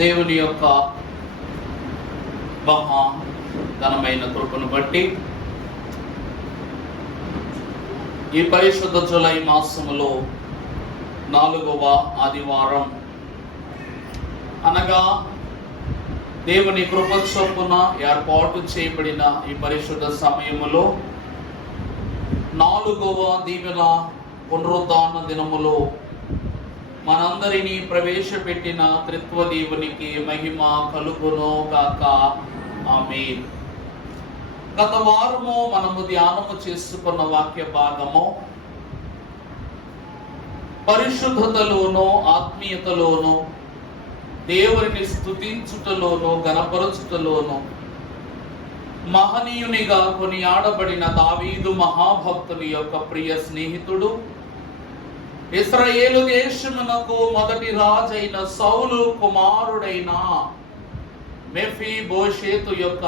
దేవుని యొక్క మహా ఘనమైన కృపను బట్టి ఈ పరిశుద్ధ జూలై మాసములో 4వ ఆదివారం అనగా దేవుని కృప చొప్పున ఏర్పాటు చేయబడిన ఈ పరిశుద్ధ సమయములో 4వ దీవెన పునరుద్ధాన దినములో మనందరినీ ప్రవేశపెట్టిన త్రిత్వ దేవునికి మహిమ కలుగును గాక. ఆమేన్. గత వారము మనము ధ్యానము చేసుకున్న వాక్య భాగము పరిశుద్ధతలోనూ ఆత్మీయతలోనూ దేవుని స్తుతించుటలోనూ గణపరచుటలోనూ మహనీయునిగా కొనియాడబడిన దావీదు మహాభక్తుని యొక్క ప్రియ స్నేహితుడు, ఇశ్రాయేలు దేశమునకు మొదటి రాజైన సౌలు కుమారుడైన మెఫీబోషేతు యొక్క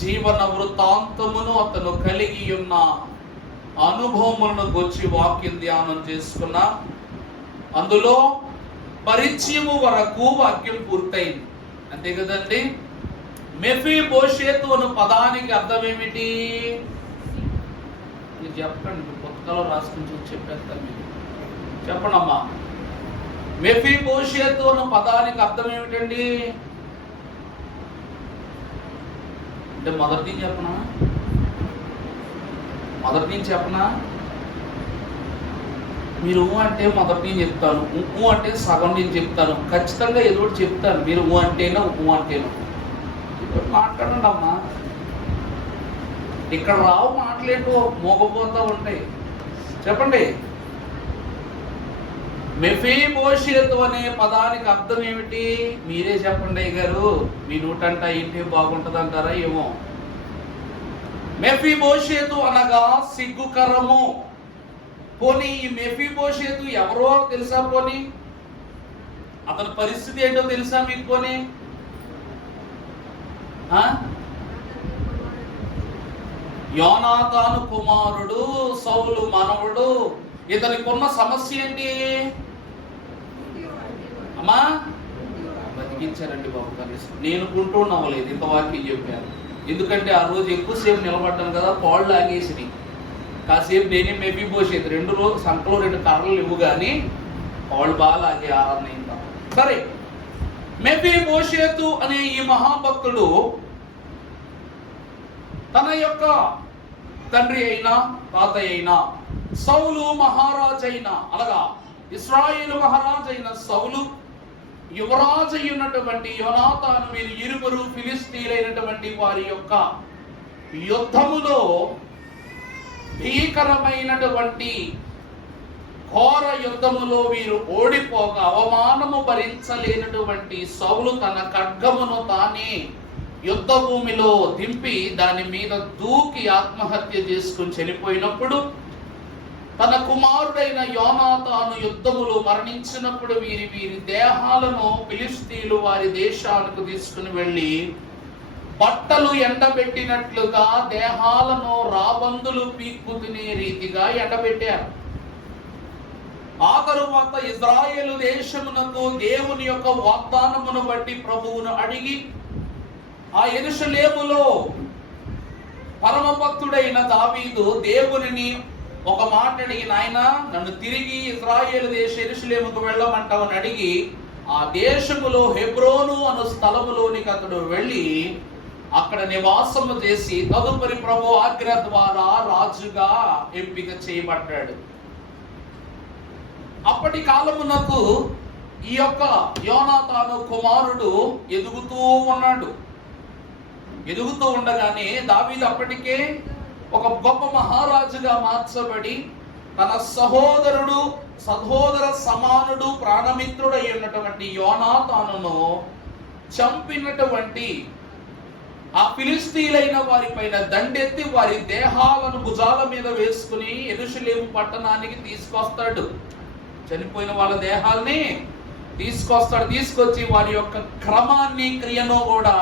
జీవన వృత్తాంతమును అతను కలిగి ఉన్న అనుభవములను గురించి వాక్యం ధ్యానం చేసుకున్న అందులో పరిచయము వరకు వాక్యం పూర్తయింది. అంతే కదండి. మెఫీబోషేతు అను పదానికి అర్థం ఏమిటి? మీరు చెప్పండి, పుస్తకాలు రాసుకుని చూసి చెప్పేస్తాను. మీరు చెప్పండి అమ్మా. మెఫీబోషేతు అను పదానికి అర్థం ఏమిటండి? అంటే మొదటి నుంచి చెప్పనా? మొదటి నుంచి చెప్పనా? మీరు ఊ అంటే మొదటి నుంచి చెప్తాను, ఊ అంటే సగం నుంచి చెప్తాను, ఖచ్చితంగా ఏదో ఒకటి చెప్తాను. మీరు ఊ అంటేనా ఊ అంటేనా మాట్లాడండి అమ్మా. ఇక్కడ రావు మాట్లాడేటో మోగపోతూ ఉంటాయి. చెప్పండి. మెఫీబోషేతు అనే పదానికి అర్థం ఏమిటి? మీరే చెప్పండి గారు. మీ నూటంట ఏంటి బాగుంటుంది అంటారా ఏమో. మెఫీబోషేతు అనగా సిగ్గుకరము. పోనీ ఈ మెఫీబోషేతు ఎవరో తెలుసా? పోనీ అతని పరిస్థితి ఏంటో తెలుసా మీకు? పోనీ యోనాతాను కుమారుడు, సౌలు మనవుడు. ఇతనికి ఉన్న సమస్య ఏంటి అమ్మా? బతికించారండి బాబు. కనీసం నేను కుంటూ నవ్వలేదు, ఇంత వాక్యం చెప్పాను. ఎందుకంటే ఆ రోజు ఎక్కువసేపు నిలబడ్డాను కదా, పాళ్ళు లాగేసి కాసేపు నేనే మెఫీబోషేతు 2 రోజులు సంకలో 2 కర్రలు ఇవ్వు కానీ పాళ్ళు బాగా లాగే ఆరన్నైందా. సరే, మెఫీబోషేతు అనే ఈ మహాభక్తుడు తన యొక్క తండ్రి అయినా తాతయ్య అయినా సౌలు మహారాజైన అనగా ఇశ్రాయేలు మహారాజైన సౌలు, యువరాజు అయినటువంటి యోనాతాను, వీరు ఇరువురు ఫిలిస్తీయులైనటువంటి వారి యొక్క యుద్ధములో భీకరమైనటువంటి ఘోర యుద్ధములో వీరు ఓడిపోగా అవమానము భరించలేనటువంటి సౌలు తన ఖడ్గమును తానే యుద్ధ భూమిలో దింపి దాని మీద దూకి ఆత్మహత్య చేసుకుని చనిపోయినప్పుడు, తన కుమారుడైన యోనాతాను యుద్ధములో మరణించినప్పుడు వీరి దేహాలను ఫిలిస్తీయులు వారి దేశానికి తీసుకుని వెళ్ళి బట్టలు ఎండబెట్టినట్లుగా దేహాలను రాబందులు పీక్కు తినే రీతిగా ఎండబెట్టారు. ఆ తరువాత ఇశ్రాయేలు దేశమునకు దేవుని యొక్క వాగ్దానమును బట్టి ప్రభువును అడిగి ఆ యెరూషలేములో పరమభక్తుడైన దావీదు దేవునిని ఒక మాట అడిగి, నాయనా నన్ను తిరిగి ఇశ్రాయేలు దేశ యెరూషలేముకు వెళ్ళమంటావని అడిగి ఆ దేశములో హెబ్రోను అను స్థలములోనికి అతడు వెళ్ళి అక్కడ నివాసము చేసి తదుపరి ప్రభు ఆజ్ఞ ద్వారా రాజుగా ఎంపిక చేయబడ్డాడు. అప్పటి కాలమునకు ఈ యొక్క యోనాతాను కుమారుడు ఎదుగుతూ ఉన్నాడు. ఎదుగుతూ ఉండగానే దావీదు అప్పటికే ఒక గొప్ప మహారాజుగా మార్చబడి తన సహోదర సమానుడు ప్రాణమిత్రుడు అయినటువంటి యోనాతానును చంపినటువంటి ఆ ఫిలిస్తీయులైన వారి పైన దండెత్తి వారి దేహాలను భుజాల మీద వేసుకుని యెరూషలేము పట్టణానికి తీసుకొస్తాడు. చనిపోయిన వాళ్ళ దేహాల్ని తీసుకొచ్చి వారి యొక్క క్రమాన్ని క్రియను కూడా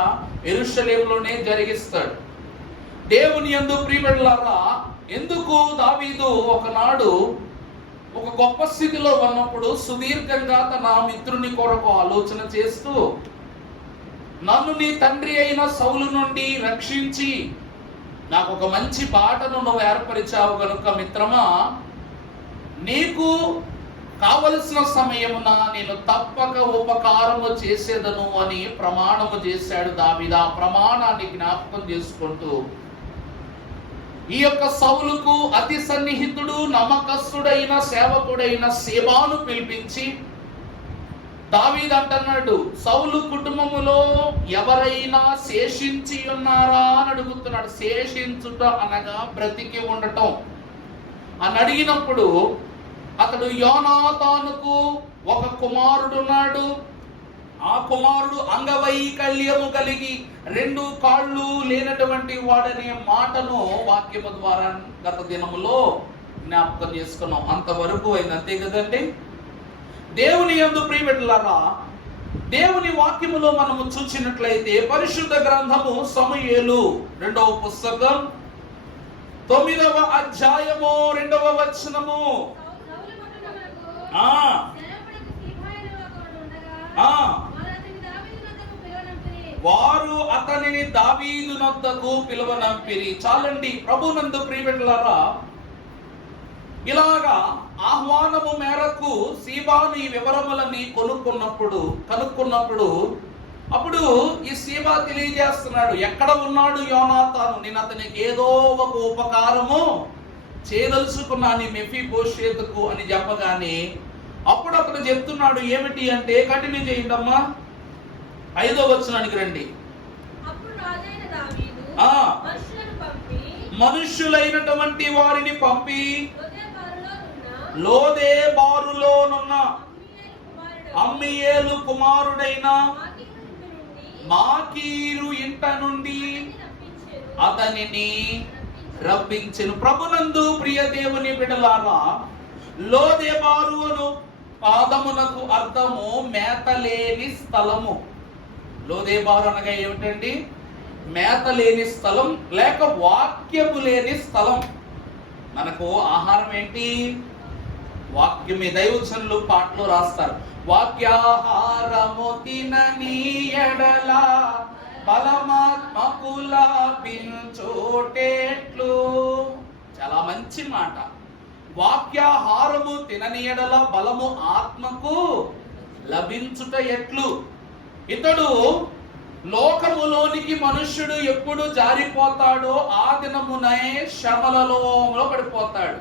యెరూషలేములోనే జరిగిస్తాడు. దేవుని యందు ప్రియబిడ్డలారా, ఎందుకు దావీదు ఒకనాడు ఒక గొప్ప స్థితిలో ఉన్నప్పుడు సుదీర్ఘంగా తన మిత్రుని కొరకు ఆలోచన చేస్తూ, నన్ను నీ తండ్రి అయిన సౌలు నుండి రక్షించి నాకు ఒక మంచి బాటను నువ్వు ఏర్పరిచావు గనుక మిత్రమా, నీకు కావలసిన సమయమున నేను తప్పక ఉపకారము చేసేదను అని ప్రమాణము చేశాడు దావీదు. ఆ ప్రమాణాన్ని జ్ఞాపకం చేసుకుంటూ ఈ యొక్క సౌలుకు అతి సన్నిహితుడు నమ్మకస్తుడైన సేవకుడైన సేబాను పిలిపించి దావీదు అంటున్నాడు, సౌలు కుటుంబములో ఎవరైనా శేషించి ఉన్నారా అని అడుగుతున్నాడు. శేషించుట అనగా బ్రతికి ఉండటం అని అడిగినప్పుడు అతడు యోనాతానుకు ఒక కుమారుడున్నాడు, ఆ కుమారుడు అంగవైకల్యము కలిగి 2 కాళ్ళు లేనటువంటి వాడనే మాటను వాక్యము ద్వారా గత దినములో జ్ఞాపకం చేసుకున్నాం. అంతవరకు అయింది, అంతే కదండి. దేవుని యందు ప్రియబిడ్డలారా, దేవుని వాక్యములో మనము చూసినట్లయితే పరిశుద్ధ గ్రంథము సమూయేలు 2వ పుస్తకం 9వ అధ్యాయము 2వ వచనము. వారు అతనిని దావీదు నొద్దకు పిలువనంపిరి. చాలండి ప్రభునందు ప్రియబిడ్డలారా, ఇలాగా ఆహ్వానము మేరకు సీబాను ఈ వివరములని కనుక్కున్నప్పుడు అప్పుడు ఈ సీబా తెలియజేస్తున్నాడు, ఎక్కడ ఉన్నాడు యోనాతాను, నేను అతనికి ఏదో ఒక ఉపకారము చేయదలుచుకున్నాను మెఫీబోషేతుకు అని చెప్పగానే అప్పుడు అతను చెప్తున్నాడు ఏమిటి అంటే, కంటిన్యూ చేయండి అమ్మా, 5వ వచనానికి రండి. మనుష్యులైనటువంటి వారిని పంపి లోదెబారులోనున్న అమ్మీయేలు కుమారుడైన మాకీరు ఇంట నుండి అతనిని రప్పించెను. ప్రభునందు ప్రియ దేవుని బిడ్డలారా, లోదెబారు అను పాదమునకు అర్థము మేతలేని స్థలము. లోదెబారు అనగా ఏమిటండి? మేత లేని స్థలం, లేక వాక్యము లేని స్థలం. మనకు ఆహారం ఏంటి? వాక్యమే. దైవజనులు పాటలు రాస్తారు, వాక్యాహారము తినని ఎడల బలమాత్మకు లభించుటెట్లు. చాలా మంచి మాట. వాక్యాహారము తినని ఎడల బలము ఆత్మకు లభించుట ఎట్లు. ఇతడు లోకములోనికి మనుష్యుడు ఎప్పుడు జారిపోతాడో ఆ దినమునే శ్రమలలో పడిపోతాడు.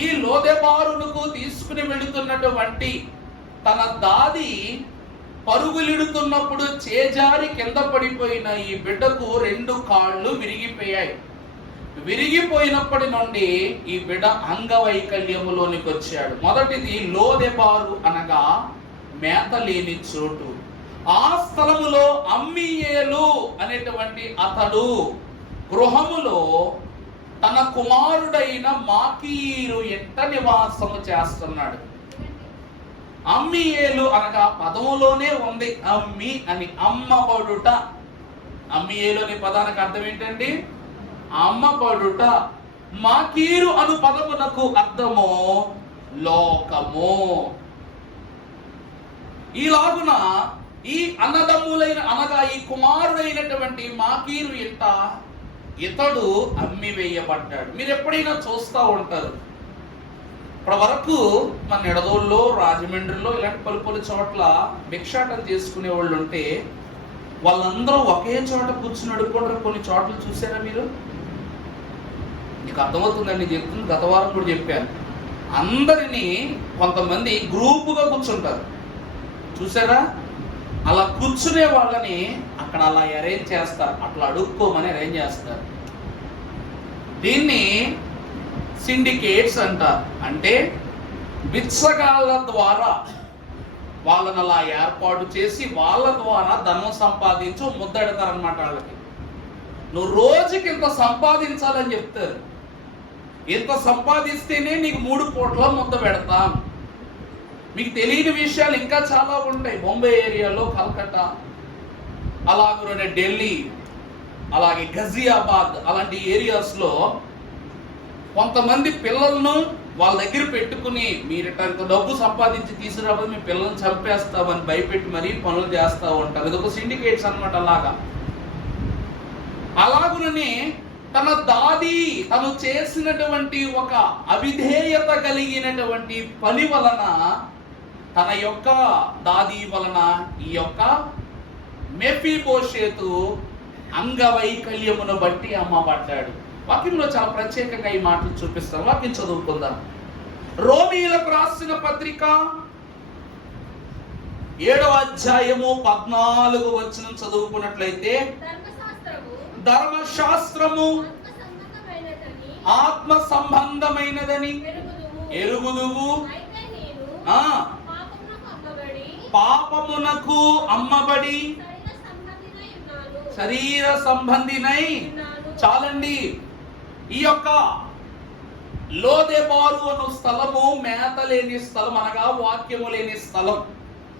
ఈ లోదెబారునకు తీసుకుని వెళుతున్నటువంటి తన దాది పరుగులిడుతున్నప్పుడు చేజారి కింద పడిపోయిన ఈ బిడ్డకు 2 కాళ్ళు విరిగిపోయాయి. విరిగిపోయినప్పటి నుండి ఈ బిడ్డ అంగవైకల్యములోనికి వచ్చాడు. మొదటిది లోదెబారు అనగా మేత లేని చోటు. ఆ స్థలములో అమ్మీయేలు అనేటువంటి అతడు గృహములో తన కుమారుడైన మాకీరు ఎంట నివాసము చేస్తున్నాడు. అమ్మీయేలు అనగా పదములోనే ఉంది అమ్మి అని, అమ్మబడుట. అమ్మీయేలు అనే పదానికి అర్థం ఏంటండి? అమ్మబడుట. మాకీరు అను పదమునకు అర్థము లోకము. ఈలాగున ఈ అన్నదమ్ములైన అనగా ఈ కుమారుడైనటువంటి మాకీరు ఇంట ఇతడు అమ్మి వేయబడ్డాడు. మీరు ఎప్పుడైనా చూస్తూ ఉంటారు, ఇప్పటి వరకు మన నిడదోల్లో, రాజమండ్రిలో ఇలాంటి పలు చోట్ల భిక్షాటన చేసుకునే వాళ్ళు ఉంటే వాళ్ళందరూ ఒకే చోట కూర్చుని అడుక్కుంటారు. కొన్ని చోట్ల చూసారా మీరు? నీకు అర్థమవుతుందండి చెప్తుంది. గత వారం కూడా చెప్పాను, అందరినీ కొంతమంది గ్రూపుగా కూర్చుంటారు చూసారా? అలా కూర్చునే వాళ్ళని అక్కడ అలా అరేంజ్ చేస్తారు, అట్లా అడుక్కోమని అరేంజ్ చేస్తారు. దీన్ని సిండికేట్స్ అంటారు. అంటే బిచ్చగాళ్ళ ద్వారా వాళ్ళని అలా ఏర్పాటు చేసి వాళ్ళ ద్వారా ధనం సంపాదించి ముద్దెడతారనమాట. వాళ్ళకి నువ్వు రోజుకి ఇంత సంపాదించాలని చెప్తారు. ఇంత సంపాదిస్తేనే నీకు 3 పూట్ల ముద్ద పెడతాం. మీకు తెలియని విషయాలు ఇంకా చాలా ఉంటాయి. బొంబే ఏరియాలో, కల్కట్టా, అలాగే ఢిల్లీ, అలాగే గజియాబాద్ అలాంటి ఏరియాస్లో కొంతమంది పిల్లలను వాళ్ళ దగ్గర పెట్టుకుని మీరు ఇంత డబ్బు సంపాదించి తీసుకురాబోదు మీ పిల్లల్ని చంపేస్తామని భయపెట్టి మరీ పనులు చేస్తూ ఉంటారు. ఇది ఒక సిండికేట్స్ అన్నమాట. అలాగునని తన దాది తను చేసినటువంటి ఒక అవిధేయత కలిగినటువంటి పని వలన, తన యొక్క దాది వలన ఈ యొక్క మెఫీబోషేతు అంగవైకల్యమును బట్టి అమ్మబడ్డాడు. వాక్యంలో చాలా ప్రత్యేకంగా ఈ మాటలు చూపిస్తారు. వాక్యం చదువుకుందాం. రోమీయులకు రాసిన పత్రిక 7వ అధ్యాయము 14వ వచనం చదువుకున్నట్లయితే, ధర్మశాస్త్రము ఆత్మ సంబంధమైనదని ఎరుగుదువు, పాపమునకు అమ్మబడి శరీర సంబంధినై. చాలండి. ఈ యొక్క లోదెబారు అను స్థలము మేత లేని స్థలం, అనగా వాక్యము లేని స్థలం.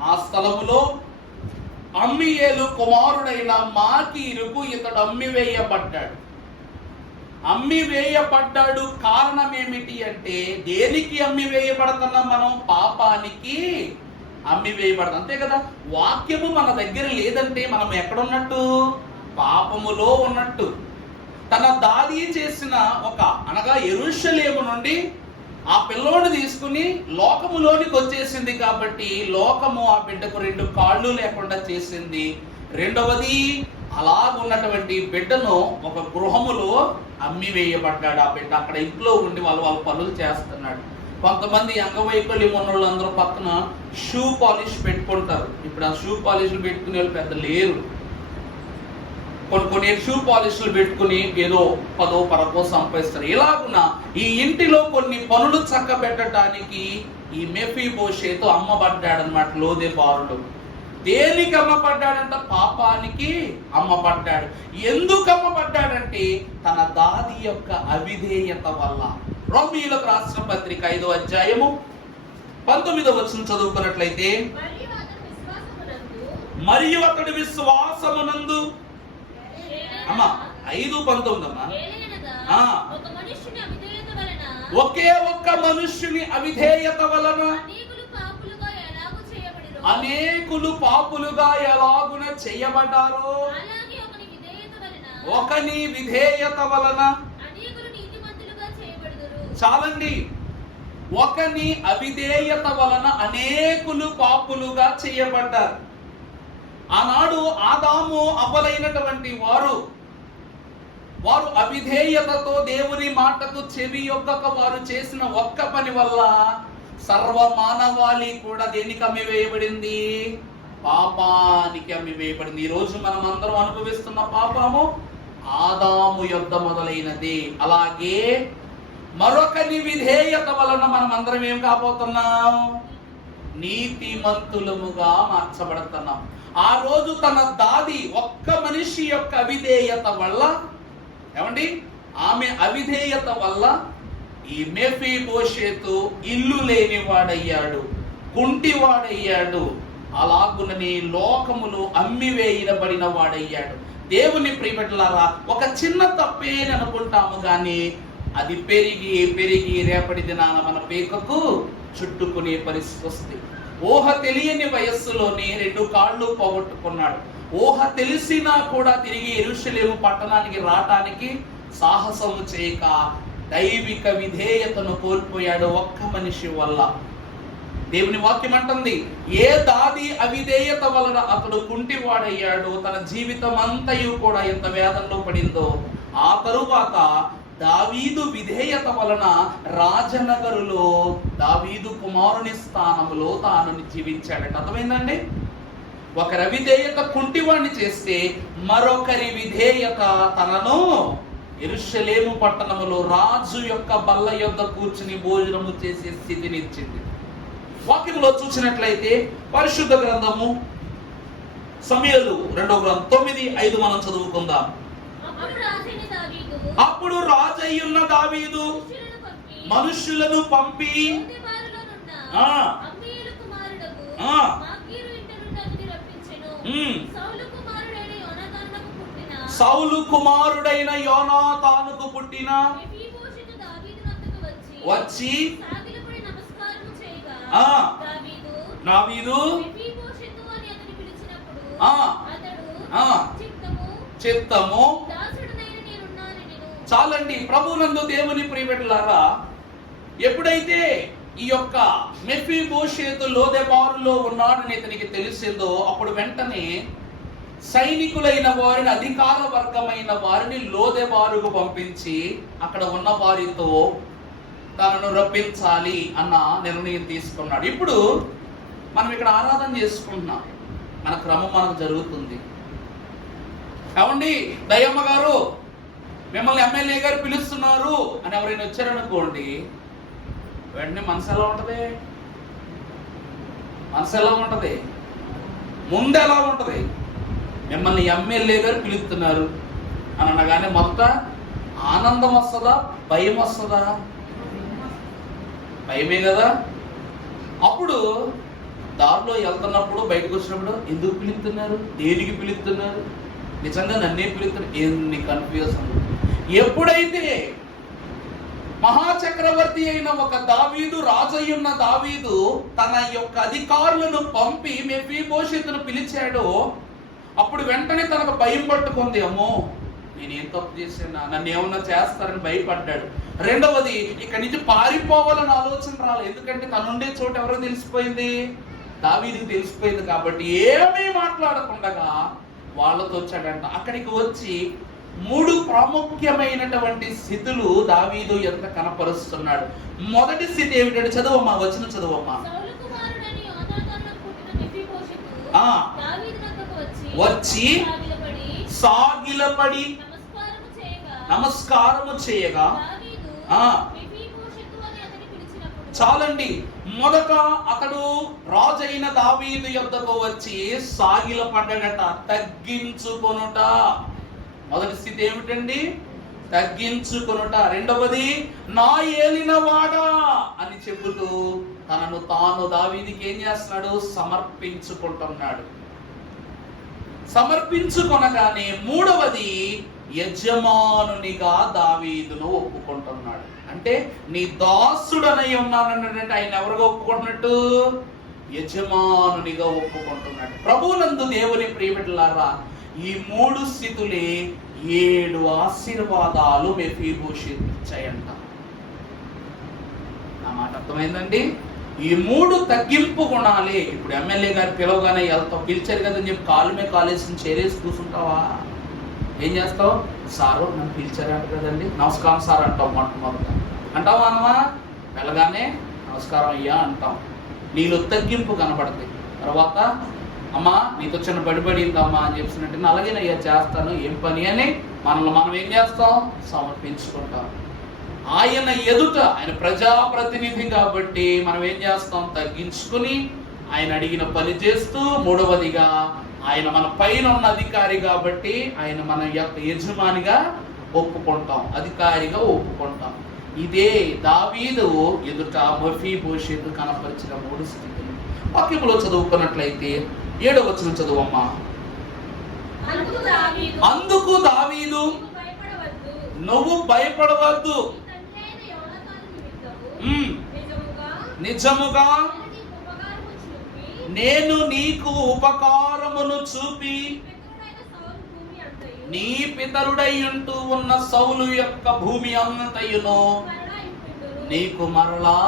ఆ స్థలములో అమ్మియేలు కుమారుడైన మాకీరుకు ఇతడు అమ్మివేయబడ్డాడు. కారణం ఏమిటి అంటే, దేనికి అమ్మివేయబడుతున్నాం మనం? పాపానికి అమ్మివేయబడదు, అంతే కదా. వాక్యము మన దగ్గర లేదంటే మనం ఎక్కడున్నట్టు? పాపములో ఉన్నట్టు. తన దాది చేసిన అనగా యెరూషలేము నుండి ఆ పిల్లోడు తీసుకుని లోకములోనికి వచ్చేసింది కాబట్టి లోకము ఆ బిడ్డకు 2 కాళ్ళు లేకుండా చేసింది. రెండవది, అలాగున్నటువంటి బిడ్డను ఒక గృహములో అమ్మివేయబడ్డాడు. ఆ బిడ్డ అక్కడ ఇంట్లో ఉండి వాళ్ళ పనులు చేస్తున్నాడు. కొంతమంది అంగవైకల్యం ఉన్న వాళ్ళందరూ పక్కన షూ పాలిష్ పెట్టుకుంటారు. ఇప్పుడు ఆ షూ పాలిష్లు పెట్టుకునే వాళ్ళు పెద్ద లేరు. కొన్ని షూ పాలిష్లు పెట్టుకుని ఏదో 10 పరకో సంపాదిస్తారు. ఇలాగున ఈ ఇంటిలో కొన్ని పనులు చక్కబెట్టడానికి ఈ మెఫీబోషేతు అమ్మబడ్డాడనమాట. లోదెబారుడు దేనికి అమ్మబడ్డాడంట? పాపానికి అమ్మబడ్డాడు. ఎందుకు అమ్మబడ్డాడంటే తన దాది యొక్క అవిధేయత వల్ల. రోమీయులకు రాసిన పత్రిక 5వ అధ్యాయము 19వ వచనం చదువుకున్నట్లయితే, మరియు అతడు విశ్వాసమునందు 5:19 ఒకే ఒక్క మనుష్యుని అవిధేయత వలన అనేకులు పాపులుగా ఎలాగున చేయబడ్డారో, ఒకని విధేయత వలన. చాలండి. ఒకని అవిధేయత వలన అనేకులు పాపులుగా చేయబడ్డారు. ఆనాడు ఆదాము అవ్వలైనటువంటి వారు అవిధేయతతో దేవుని మాటకు చెవి యొక్కక వారు చేసిన ఒక్క పని వల్ల సర్వ మానవాళి కూడా దేనికి అమ్మివేయబడింది? పాపానికి అమ్మివేయబడింది. ఈ రోజు మనం అందరం అనుభవిస్తున్న పాపము ఆదాము యొద్ద మొదలైనది. అలాగే మరొకని విధేయత వలన మనం అందరం ఏం కాబోతున్నాం? నీతిమంతులముగా మార్చబడుతున్నాం. ఆ రోజు తన దాది ఒక్క మనిషి యొక్క అవిధేయత వల్ల, ఏమండి, ఆమె అవిధేయత వల్ల ఈ మెఫీబోషేతు ఇల్లు లేనివాడయ్యాడు, కుంటివాడయ్యాడు. అలాగునని లోకములో అమ్మివేయబడిన వాడయ్యాడు. దేవుని ప్రియబిడ్డలారా, ఒక చిన్న తప్పే అని అనుకుంటాము కానీ అది పెరిగి పెరిగి రేపటి దినాన మన పేకకు చుట్టుకునే పరిస్థితి వస్తుంది. ఊహ తెలియని వయస్సులోనే 2 కాళ్ళు పోగొట్టుకున్నాడు. ఊహ తెలిసినా కూడా తిరిగి యెరూషలేము పట్టణానికి రావటానికి సాహసము చేయక దైవిక విధేయతను కోల్పోయాడు ఒక్క మనిషి వల్ల. దేవుని వాక్యం అంటుంది, ఏ దాది అవిధేయత వలన అతడు కుంటివాడయ్యాడు, తన జీవితం అంతయు కూడా ఎంత వేదనలో పడిందో. ఆ తరువాత దావీదు విధేయత వలన రాజనగరులో దావీదు కుమారుని స్థానములో తాను జీవించాడట. అర్థమైందండి? ఒకరి విధేయత కుంటివాణ్ణి చేస్తే మరొకరి విధేయత తనను యెరూషలేము పట్టణములో రాజు యొక్క బల్ల యొద్ద కూర్చుని భోజనము చేసే స్థితినిచ్చింది. వాక్యంలో చూసినట్లయితే పరిశుద్ధ గ్రంథము సమూయేలు 2వ గ్రంథం 9:5 మనం చదువుకుందాం. అప్పుడు రాజయ్యున్న దావీదు మనుష్యులను పంపి సౌలు కుమారుడైన యోనాతానుకు పుట్టిన వచ్చి సాగిలపడి నమస్కారము చేయగా ఆ దావీదు మెఫీబోషెతు అని అతన్ని పిలిచినప్పుడు అతడు చిత్తము దాసుడనైన నేనున్నానెను. చాలండి. ప్రభువునందు దేవుని ప్రియబిడ్డలారా, ఎప్పుడైతే ఈ యొక్క మెఫీబోషెతు లోదెబారులో ఉన్నాడని ఇతనికి తెలిసిందో అప్పుడు వెంటనే సైనికులైన వారిని, అధికార వర్గమైన వారిని లోదెబారుకు పంపించి అక్కడ ఉన్న వారితో తనను రప్పించాలి అన్న నిర్ణయం తీసుకున్నాడు. ఇప్పుడు మనం ఇక్కడ ఆరాధన చేసుకుంటున్నాం, మన క్రమం మనకు జరుగుతుంది. ఏమండి, దయ్యమ్మ గారు మిమ్మల్ని ఎమ్మెల్యే గారు పిలుస్తున్నారు అని ఎవరైనా వచ్చారనుకోండి, వెంటనే మనసు ఎలా ఉంటుంది? మనసు ఎలా ఉంటుంది? ముందు ఎలా ఉంటుంది? మిమ్మల్ని ఎమ్మెల్యే గారు పిలుస్తున్నారు అని అనగానే మొదట ఆనందం వస్తుందా, భయం వస్తుందా? భయమే కదా. అప్పుడు దారిలో వెళ్తున్నప్పుడు, బయటకు వచ్చినప్పుడు ఎందుకు పిలుస్తున్నారు, దేనికి పిలుస్తున్నారు, నిజంగా నన్నే పిలుస్తున్నారు, ఎన్ని కన్ఫ్యూజన్. ఎప్పుడైతే మహాచక్రవర్తి అయిన ఒక దావీదు, రాజయ్యున్న దావీదు తన యొక్క అధికారులను పంపి మెఫీబోషెతును పిలిచాడో అప్పుడు వెంటనే తనకు భయం పట్టుకుంది. అమ్మో, నేనేం తప్పు చేశానా, నన్ను ఏమన్నా చేస్తారని భయపడ్డాడు. రెండవది, ఇక్కడి నుంచి పారిపోవాలని ఆలోచన రాలేదు. ఎందుకంటే తను ఉండే చోట ఎవరో తెలిసిపోయింది, దావీదుకి తెలిసిపోయింది. కాబట్టి ఏమీ మాట్లాడకుండా వాళ్ళతో వచ్చాడంట. అక్కడికి వచ్చి 3 ప్రాముఖ్యమైనటువంటి స్థితులు దావీదు ఎంత కనపరుస్తున్నాడు. మొదటి స్థితి ఏమిటంటే, చదువమ్మా, వచ్చిన చదువమ్మా. వచ్చి సాగిలపడి నమస్కారము చేయగా చాలండి. మొదట అతడు రాజైన దావీదు యొద్దకు వచ్చి సాగిలపడ్డాడట, తగ్గించుకొనుట. మొదటి స్థితి ఏమిటండి? తగ్గించుకొనుట. రెండవది, నా ఏలినవాడా అని చెబుతూ తనను తాను దావీదుకి ఏం చేస్తున్నాడు? సమర్పించుకుంటున్నాడు. సమర్పించుకొనగానే మూడవది, యజమానునిగా దావీదును ఒప్పుకుంటున్నాడు. అంటే నీ దాసుడనై ఉన్నానంటే ఆయన ఎవరుగా ఒప్పుకుంటున్నట్టు? యజమానునిగా ఒప్పుకుంటున్నాడు. ప్రభువునందు దేవుని ప్రియబిడ్డలారా, ఈ 3 స్థితులే 7 ఆశీర్వాదాలు మెఫీబోషెతు ఇచ్చాయంట. నా మాట అర్థమైందండి? ఈ 3 తగ్గింపు గుణాలే. ఇప్పుడు ఎమ్మెల్యే గారు పిలవగానే వెళ్తావు, పిలిచారు కదని చెప్పి కాలు మీద కాలేసి చేరేసి కూర్చుంటావా? ఏం చేస్తావు? సారు నన్ను పిలిచారంట కదండి, నమస్కారం సార్ అంటావు. మొట్టమొదట అంటావా? అనవా? వెళ్ళగానే నమస్కారం అయ్యా అంటాం. నీలో తగ్గింపు కనపడుతుంది. తర్వాత అమ్మా నీతో చిన్న బడిబడిందమ్మా అని చెప్పినట్టు, అలాగేనయ్యా చేస్తాను, ఏం పని అని మనల్ని మనం ఏం చేస్తాం? సమర్పించుకుంటాం. ఆయన ఎదుట, ఆయన ప్రజాప్రతినిధి కాబట్టి మనం ఏం చేస్తాం? తగ్గించుకుని ఆయన అడిగిన పని చేస్తూ, మూడవదిగా ఆయన మన పైన ఉన్న అధికారి కాబట్టి ఆయన మన యొక్క యజమానిగా ఒప్పుకుంటాం, అధికారిగా ఒప్పుకుంటాం. ఇదే దావీదు ఎదుట మెఫీబోషెతు కనపరిచిన 3 స్థితులు. వాక్యంలో చదువుకున్నట్లయితే 7వ వచనం చదువమ్మా. అందుకు దావీదు, నువ్వు భయపడవద్దు, నిజముగా నేను నీకు ఉపకారమును చూపి నీ పితరుడై ఉంటూ ఉన్న సౌలు యొక్క భూమి అంతయును నీకు మరలా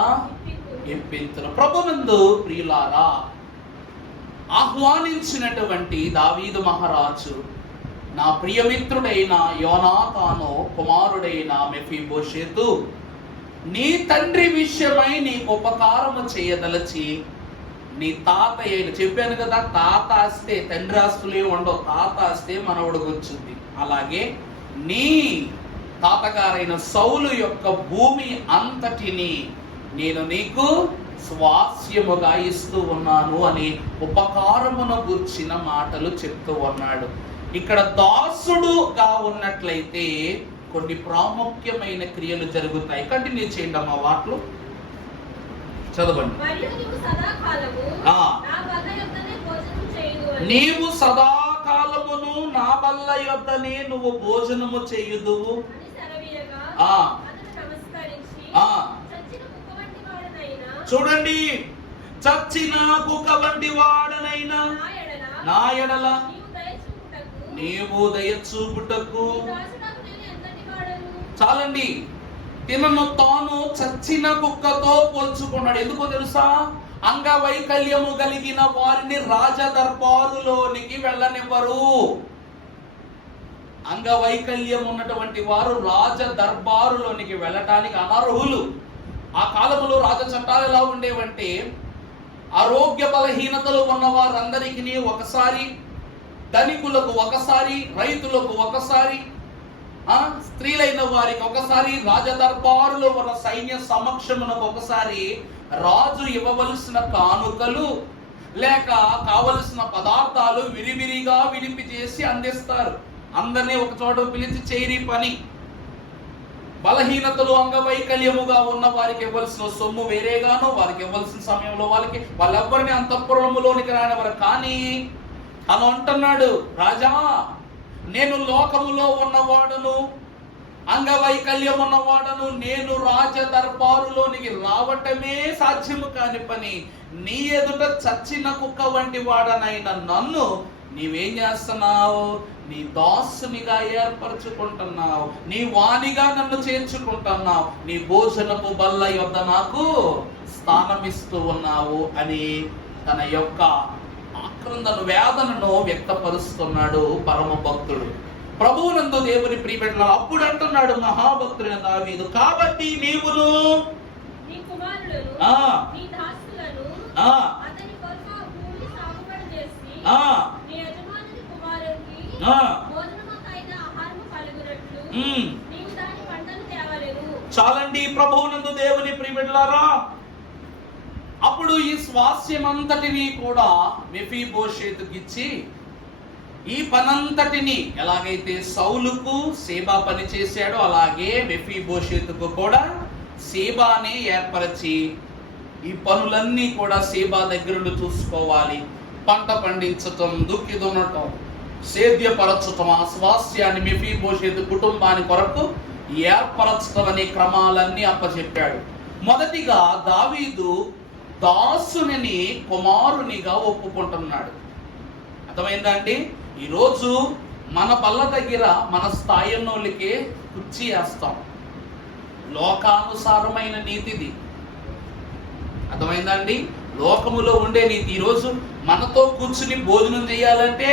ఇప్పించును. ప్రభునందు ప్రియులారా, ఆహ్వానించినటువంటి దావీదు మహారాజు నా ప్రియమిత్రుడైన యోనాతాను కుమారుడైన మెఫీబోషెతు, నీ తండ్రి విషయమై నీకు ఉపకారము చేయదలచి నీ తాత అయిన, చెప్పాను కదా, తాత ఆస్తే తండ్రి ఆస్తులే ఉండవు, తాత ఆస్తే మనవడికి వచ్చింది. అలాగే నీ తాతగారైన సౌలు యొక్క భూమి అంతటిని నేను నీకు స్వాస్యముగా ఇస్తూ ఉన్నాను అని ఉపకారమును గుర్చిన మాటలు చెప్తూ ఉన్నాడు. ఇక్కడ దాసుడుగా ఉన్నట్లయితే కొన్ని ప్రాముఖ్యమైన క్రియలు జరుగుతాయి. కంటిన్యూ చేయండి అమ్మా, వాటిలో చదవండి. నీవు సదాకాలమును నా బల్ల యొద్దనే నువ్వు భోజనము చేయుదువు. చూడండి, చచ్చిన కుక్క వంటి వాడనైనా నా ఎడల నీవు దయ చూపుటకు. చాలండి, తినను తాను చచ్చిన కుక్కతో పోల్చుకున్నాడు. ఎందుకో తెలుసా? అంగవైకల్యము కలిగిన వారిని రాజదర్బారులోనికి వెళ్ళనివ్వరు. అంగవైకల్యం ఉన్నటువంటి వారు రాజ దర్బారులోనికి వెళ్ళటానికి అనర్హులు. ఆ కాలంలో రాజ చట్టాలు ఎలా ఉండేవంటే, ఆరోగ్య బలహీనతలు ఉన్న వారందరికీ ఒకసారి, ధనికులకు ఒకసారి, రైతులకు ఒకసారి, స్త్రీలైన వారికి ఒకసారి, రాజదర్బారులో ఉన్న సైన్య సమక్షమునకు ఒకసారి రాజు ఇవ్వవలసిన కానుకలు లేక కావలసిన పదార్థాలు విరివిరిగా విడిపి చేసి అందిస్తారు. అందరినీ ఒక చోట పిలిచి చేయని పని. బలహీనతలు అంగవైకల్యముగా ఉన్న వారికి ఇవ్వాల్సిన సొమ్ము వేరేగాను, వారికి ఇవ్వాల్సిన సమయంలో వాళ్ళెవ్వరిని అంతఃపురములోనికి రానివారు. కానీ తను అంటున్నాడు, రాజా, నేను లోకములో ఉన్నవాడను, అంగవైకల్యం ఉన్నవాడను, నేను రాజ దర్బారులోనికి రావటమే సాధ్యము కాని పని. నీ ఎదుట చచ్చిన కుక్క వంటి వాడనైన నన్ను నీవేం చేస్తున్నావు? నీ దాసునిగా ఏర్పరచుకుంటున్నావు, నీ వాణిగా నన్ను చేర్చుకుంటున్నావు, నీ భోజనపు బల్ల యొద్ద నాకు స్థానమిస్తూ ఉన్నావు అని తన యొక్క ఆక్రందను, వేదనను వ్యక్తపరుస్తున్నాడు పరమ భక్తుడు. ప్రభువునందు దేవుని ప్రియబిడ్డలారా, అప్పుడు అంటున్నాడు మహాభక్తుడైన దావీదు, కాబట్టి నీవును నీ కుమారులను నీ దాసులను అతని కొరకు భూమిని సాగుబడి చేసి నీ యజమానుని కుమారునికి భోజనముకైన ఆహారము కలుగునట్లు నీవు దాని పంటను తేవలేవు. చాలండి, ప్రభువునందు దేవుని ప్రియబిడ్డలారా, అప్పుడు ఈ స్వాస్యమంతటిని కూడా మెఫీబోషేతుకి ఇచ్చి, ఈ పనంతటిని ఎలాగైతే సౌలుకు సేబా పని చేశాడో అలాగే మెఫీబోషేతుకు కూడా సేబానే ఏర్పరిచి, ఈ పనులన్నీ కూడా సేబా దగ్గర చూసుకోవాలి. పంట పండించటం, దుక్కి దున్నటం, సేద్యపరచటం, ఆ స్వాస్యాన్ని మెఫీబోషేతు కుటుంబాన్ని కొరకు ఏర్పరచటం అనే క్రమాలన్నీ అప్పచెప్పాడు. మొదటిగా దావీదు దాసుని కుమారునిగా ఒప్పుకుంటున్నాడు. అర్థమైందా అండి? ఈరోజు మన బల్ల దగ్గర మన స్థాయిలోకి కుర్చీ వేస్తాం. లోకానుసారమైన నీతిది. అర్థమైందా అండి? లోకములో ఉండే నీతి. ఈరోజు మనతో కూర్చుని భోజనం చేయాలంటే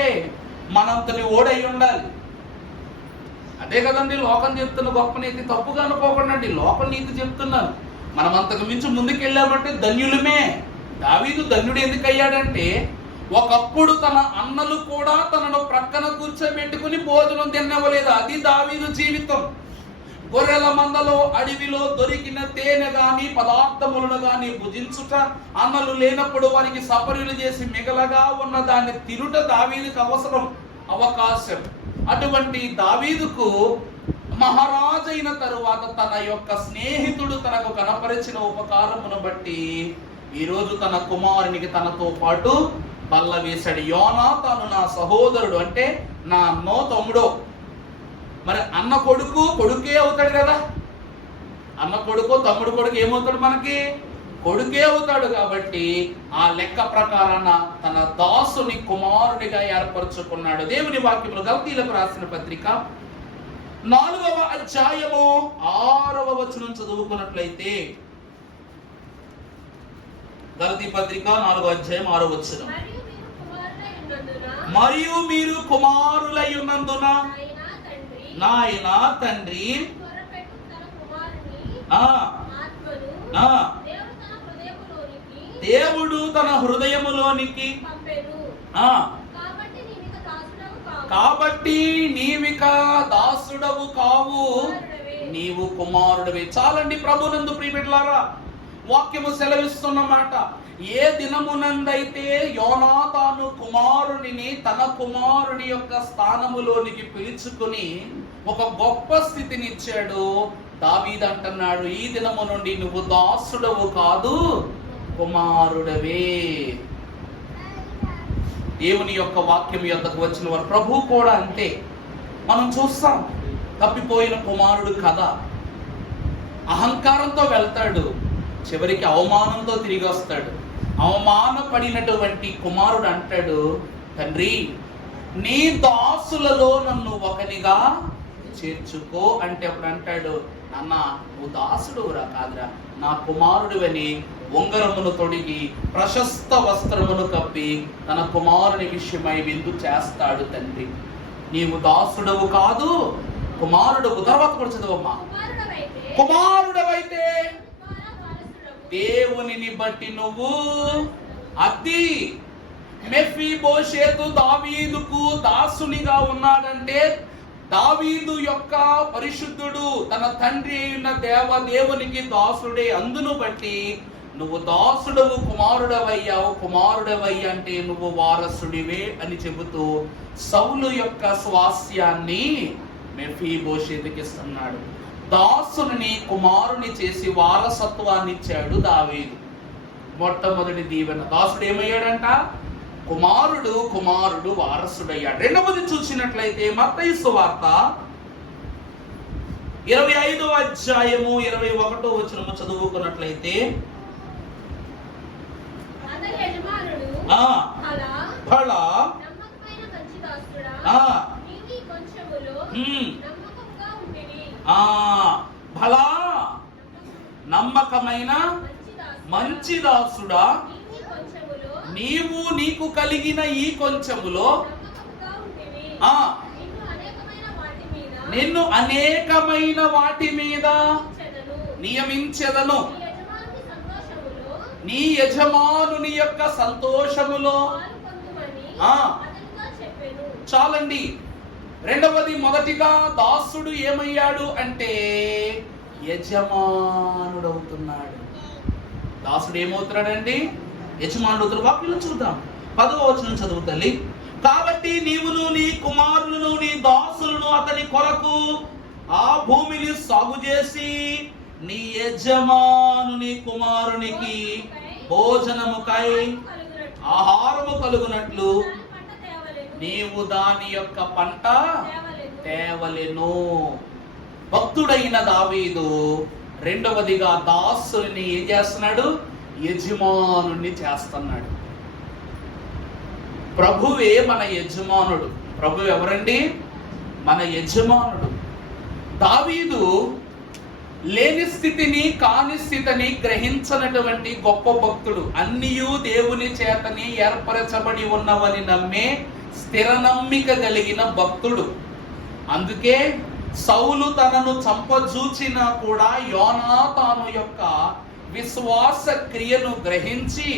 మనంతని ఓడై ఉండాలి. అదే కదండి లోకం చెప్తున్న గొప్ప నీతి. తప్పుగా అనుకోకండి, లోక నీతి చెప్తున్నాను. మనం అంతకు మించి ముందుకెళ్ళామంటే ధన్యులమే. దావీదు ధన్యుడు ఎందుకు అయ్యాడంటే, ఒకప్పుడు తన అన్నలు కూడా తనను ప్రక్కన కూర్చోబెట్టుకుని భోజనం తినవలేదు. అది దావీదు జీవితం. గొర్రెల మందలో అడవిలో దొరికిన తేనె గాని పదార్థములను గాని భుజించుట, అన్నలు లేనప్పుడు వారికి సపర్యలు చేసి మిగలగా ఉన్న దాన్ని తినుట దావీదుకు అవకాశం. అటువంటి దావీదుకు మహారాజైన తరువాత తన యొక్క స్నేహితుడు తనకు కనపరిచిన ఉపకారమును బట్టి ఈరోజు తన కుమారునికి తనతో పాటు బల్ల వేశాడు. యోనాతాను నా సహోదరుడు, అంటే నా అన్నో తమ్ముడో. మరి అన్న కొడుకు కొడుకే అవుతాడు కదా. అన్న కొడుకు తమ్ముడు కొడుకు ఏమవుతాడు? మనకి కొడుకే అవుతాడు. కాబట్టి ఆ లెక్క ప్రకారాన తన దాసుని కుమారుడిగా ఏర్పరచుకున్నాడు. దేవుని వాక్యములు గలతీయులకు రాసిన పత్రిక 4వ అధ్యాయము 6వ వచనం చదువుకున్నట్లయితే, గలతీ పత్రిక 4వ అధ్యాయం 6వ వచనం, మరియు మీరు కుమారులై ఉన్నందున నాయన తండ్రి దేవుడు తన హృదయములోనికి కాబట్టి నీవిక దాసుడవు కావు, నీవు కుమారుడివి. చాలండి ప్రభునందు ప్రియబిడ్డలారా, వాక్యము సెలవిస్తున్నమాట. ఏ దినమునందైతే యోనాతాను కుమారుడిని తన కుమారుడి యొక్క స్థానములోనికి పిలుచుకుని ఒక గొప్ప స్థితిని ఇచ్చాడు, దావీదు అంటున్నాడు, ఈ దినము నుండి నువ్వు దాసుడవు కాదు, కుమారుడవే. దేవుని యొక్క వాక్యం యొద్దకు వచ్చిన వారు ప్రభు కూడా అంతే. మనం చూస్తాం తప్పిపోయిన కుమారుడు కథ. అహంకారంతో వెళ్తాడు, చివరికి అవమానంతో తిరిగి వస్తాడు. అవమానపడినటువంటి కుమారుడు అంటాడు, తండ్రి నీ దాసులలో నన్ను ఒకనిగా చేర్చుకో అంటే అప్పుడు అంటాడు, నాన్న నువ్వు దాసుడురా కాదురా, నా కుమారుడివని ఉంగరమును తొడిగి ప్రశస్త వస్త్రమును కప్పి తన కుమారుని విషయమై విందు చేస్తాడు. తండ్రి నీవు దాసుడవు కాదు కుమారుడవు. తర్వాత కూడా చదవమ్మా. కుమారుడవైతే దేవునిని బట్టి నువ్వు అతి. మెఫీబోషేతు దావీదుకు దాసునిగా ఉన్నాడంటే దావీదు యొక్క పరిశుద్ధుడు, తన తండ్రి అయిన దేవునికి దాసుడే. అందును బట్టి నువ్వు దాసుడవు, కుమారుడవయ్యావు. కుమారుడవయ్య అంటే నువ్వు వారసుడివే అని చెబుతూ సౌలు యొక్క స్వాస్యాన్ని మెఫీబోషేతుకి ఇస్తున్నాడు. దాసుని కుమారుని చేసి వారసత్వాన్ని ఇచ్చాడు దావీదు. మొట్టమొదటి దీవెన. దాసుడు ఏమయ్యాడంట? కుమారుడు. కుమారుడు వారసుడయ్యాడు. రెండవది చూసినట్లయితే మత్తయి సువార్త 25వ అధ్యాయము 21వ వచనము చదువుకున్నట్లయితే, భళా భళా నమ్మకమైన మంచి దాసుడా, నీవు నీకు కలిగిన ఈ కొంచెములో నిన్ను అనేకమైన వాటి మీద నియమించెదను. నీ యజమానుని యొక్క సంతోషములో. చాలండి. రెండవది, మొదటిగా దాసుడు ఏమయ్యాడు అంటే యజమానుడవుతున్నాడు. దాసుడు ఏమవుతున్నాడండి? యజమానుడు. వాక్యం చూద్దాం. 10వ వచనం చదువు తల్లి. కాబట్టి నీవును నీ కుమారులను నీ దాసులను అతని కొరకు ఆ భూమిని సాగు చేసి నీ యజమానుని కుమారునికి భోజనముకై ఆహారము కలుగునట్లు నీవు దాని యొక్క పంట తేవలెను. భక్తుడైన దావీదు రెండవదిగా దాసుని ఏం చేస్తున్నాడు? యజమానుని చేస్తున్నాడు. ప్రభువే మన యజమానుడు. ప్రభు ఎవరండి? మన యజమానుడు. దావీదు లేని స్థితిని కాని స్థితిని గ్రహించనటువంటి గొప్ప భక్తుడు. అన్నియు దేవుని చేతని ఏర్పరచబడి ఉన్నవని నమ్మే స్థిర నమ్మిక కలిగిన భక్తుడు. అందుకే సౌలు తనను చంపజూచినా కూడా యోనాతాను యొక్క విశ్వాస క్రియను గ్రహించి,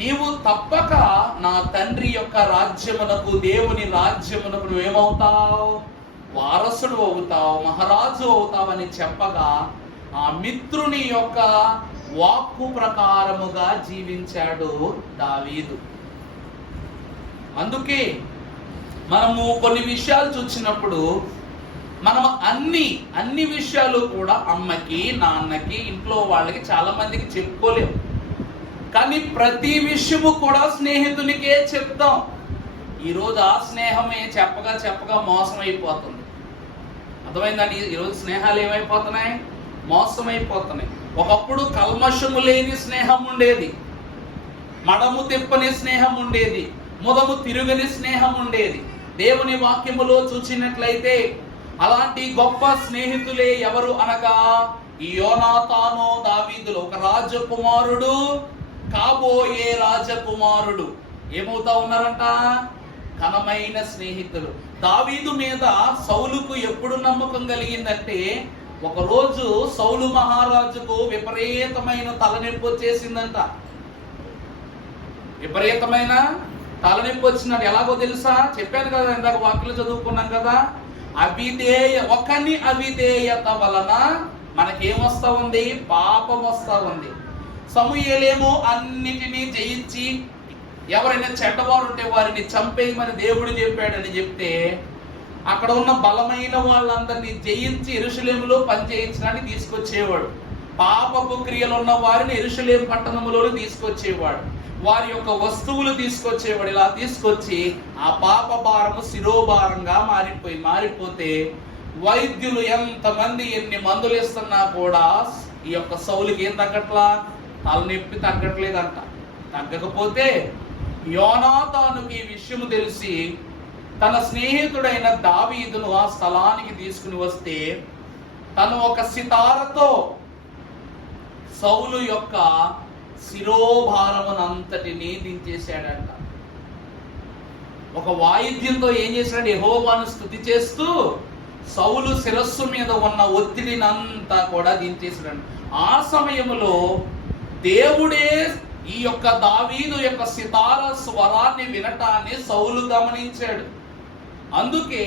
నీవు తప్పక నా తండ్రి యొక్క రాజ్యమునకు, దేవుని రాజ్యమునకు నువ్వేమవుతావు? వారసుడు అవుతావు, మహారాజు అవుతావని చెప్పగా ఆ మిత్రుని యొక్క వాక్కు ప్రకారముగా జీవించాడు దావీదు. అందుకే మనము కొన్ని విషయాలు చూసినప్పుడు మనం అన్ని విషయాలు కూడా అమ్మకి, నాన్నకి, ఇంట్లో వాళ్ళకి, చాలా మందికి చెప్పుకోలేము. కానీ ప్రతి విషయము కూడా స్నేహితునికే చెప్తాం. ఈరోజు ఆ స్నేహమే చెప్పగా మోసం అయిపోతుంది. అర్థమైందండి? ఈరోజు స్నేహాలు ఏమైపోతున్నాయి? మోసం అయిపోతున్నాయి. ఒకప్పుడు కల్మషము లేని స్నేహం ఉండేది, మడము తిప్పని స్నేహం ఉండేది, ముదము తిరుగని స్నేహం ఉండేది. దేవుని వాక్యములో చూసినట్లయితే అలాంటి గొప్ప స్నేహితులే ఎవరు అనగా ఈ యోనాతాను దావీదులు. ఒక రాజకుమారుడు, కాబోయే రాజకుమారుడు ఏమవుతా ఉన్నారంట? ఘనమైన స్నేహితులు. దావీదు మీద సౌలుకు ఎప్పుడు నమ్మకం కలిగిందంటే, ఒకరోజు సౌలు మహారాజుకు విపరీతమైన తలనొప్పి వచ్చేసిందంట. విపరీతమైన తలనొప్పి వచ్చినట్టు ఎలాగో తెలుసా? చెప్పాను కదా, ఇందాక వాక్యలు చదువుకున్నాం కదా. ఒకని అవిధేయత వలన మనకేమొస్తా ఉంది? పాపం వస్తా ఉంది. సమూయేలేమో అన్నిటినీ జయించి ఎవరైనా చెడ్డవారు ఉంటే వారిని చంపేయమని దేవుడు చెప్పాడని చెప్తే, అక్కడ ఉన్న బలమైన వాళ్ళందరినీ జయించి యెరూషలేములో పనిచేయించడానికి తీసుకొచ్చేవాడు. పాపపు క్రియలు ఉన్న వారిని యెరూషలేము పట్టణంలో తీసుకొచ్చేవాడు. వారి యొక్క వస్తువులు తీసుకొచ్చేవాడు. ఇలా తీసుకొచ్చి ఆ పాప భారము శిరోభారంగా మారిపోతే వైద్యులు ఎంతమంది ఎన్ని మందులు ఇస్తున్నా కూడా ఈ యొక్క సౌలుకి ఏం తగ్గట్లా? తలనొప్పి తగ్గట్లేదంట. తగ్గకపోతే యోనాతానుకి ఈ విషయం తెలిసి తన స్నేహితుడైన దావీదును ఆ స్థలానికి తీసుకుని వస్తే తను ఒక సితారతో సౌలు యొక్క శిరోభారమునంతటిని దించేశాడంట. ఒక వాయిద్యంతో ఏం చేశాడు? యెహోవాను స్తుతి చేస్తూ సౌలు శిరస్సు మీద ఉన్న ఒత్తిడిని అంతా కూడా దించేశాడు. ఆ సమయంలో దేవుడే ఈ యొక్క దావీదు యొక్క సితార స్వరాన్ని వినటాన్ని సౌలు గమనించాడు. అందుకే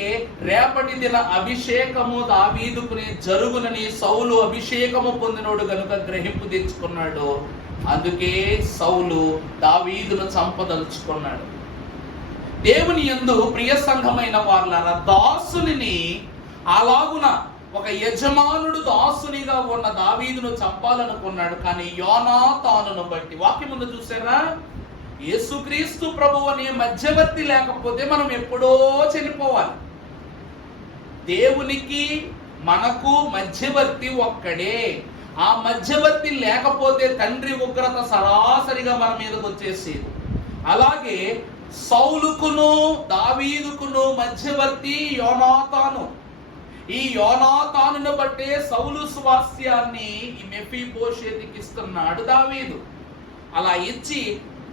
రేపటి దిన అభిషేకము దావీదుకునే జరుగునని సౌలు అభిషేకము పొందినోడు గనుక గ్రహింపు తెచ్చుకున్నాడు. అందుకే సౌలు దావీదును చంపదలుచుకున్నాడు. దేవుని యందు ప్రియ సంఘమైన వారులారా, దాసుని అలాగున ఒక యజమానుడు దాసునిగా ఉన్న దావీదును చంపాలనుకున్నాడు. కానీ యోనాతానును బట్టి వాక్యం ముందు చూసారా, యేసుక్రీస్తు ప్రభువు అనే మధ్యవర్తి లేకపోతే మనం ఎప్పుడో చనిపోవాలి. దేవునికి మనకు మధ్యవర్తి ఒక్కడే. ఆ మధ్యవర్తి లేకపోతే తండ్రి ఉగ్రత సరాసరిగా మన మీదకి వచ్చేసేది. అలాగే సౌలుకును దావీదుకును మధ్యవర్తి యోనాతాను. ఈ యోనాతానును బట్టే సౌలు స్వాస్థ్యాన్ని ఈ మెఫీబోషెతుకి ఇస్తున్నాడు దావీదు. అలా ఇచ్చి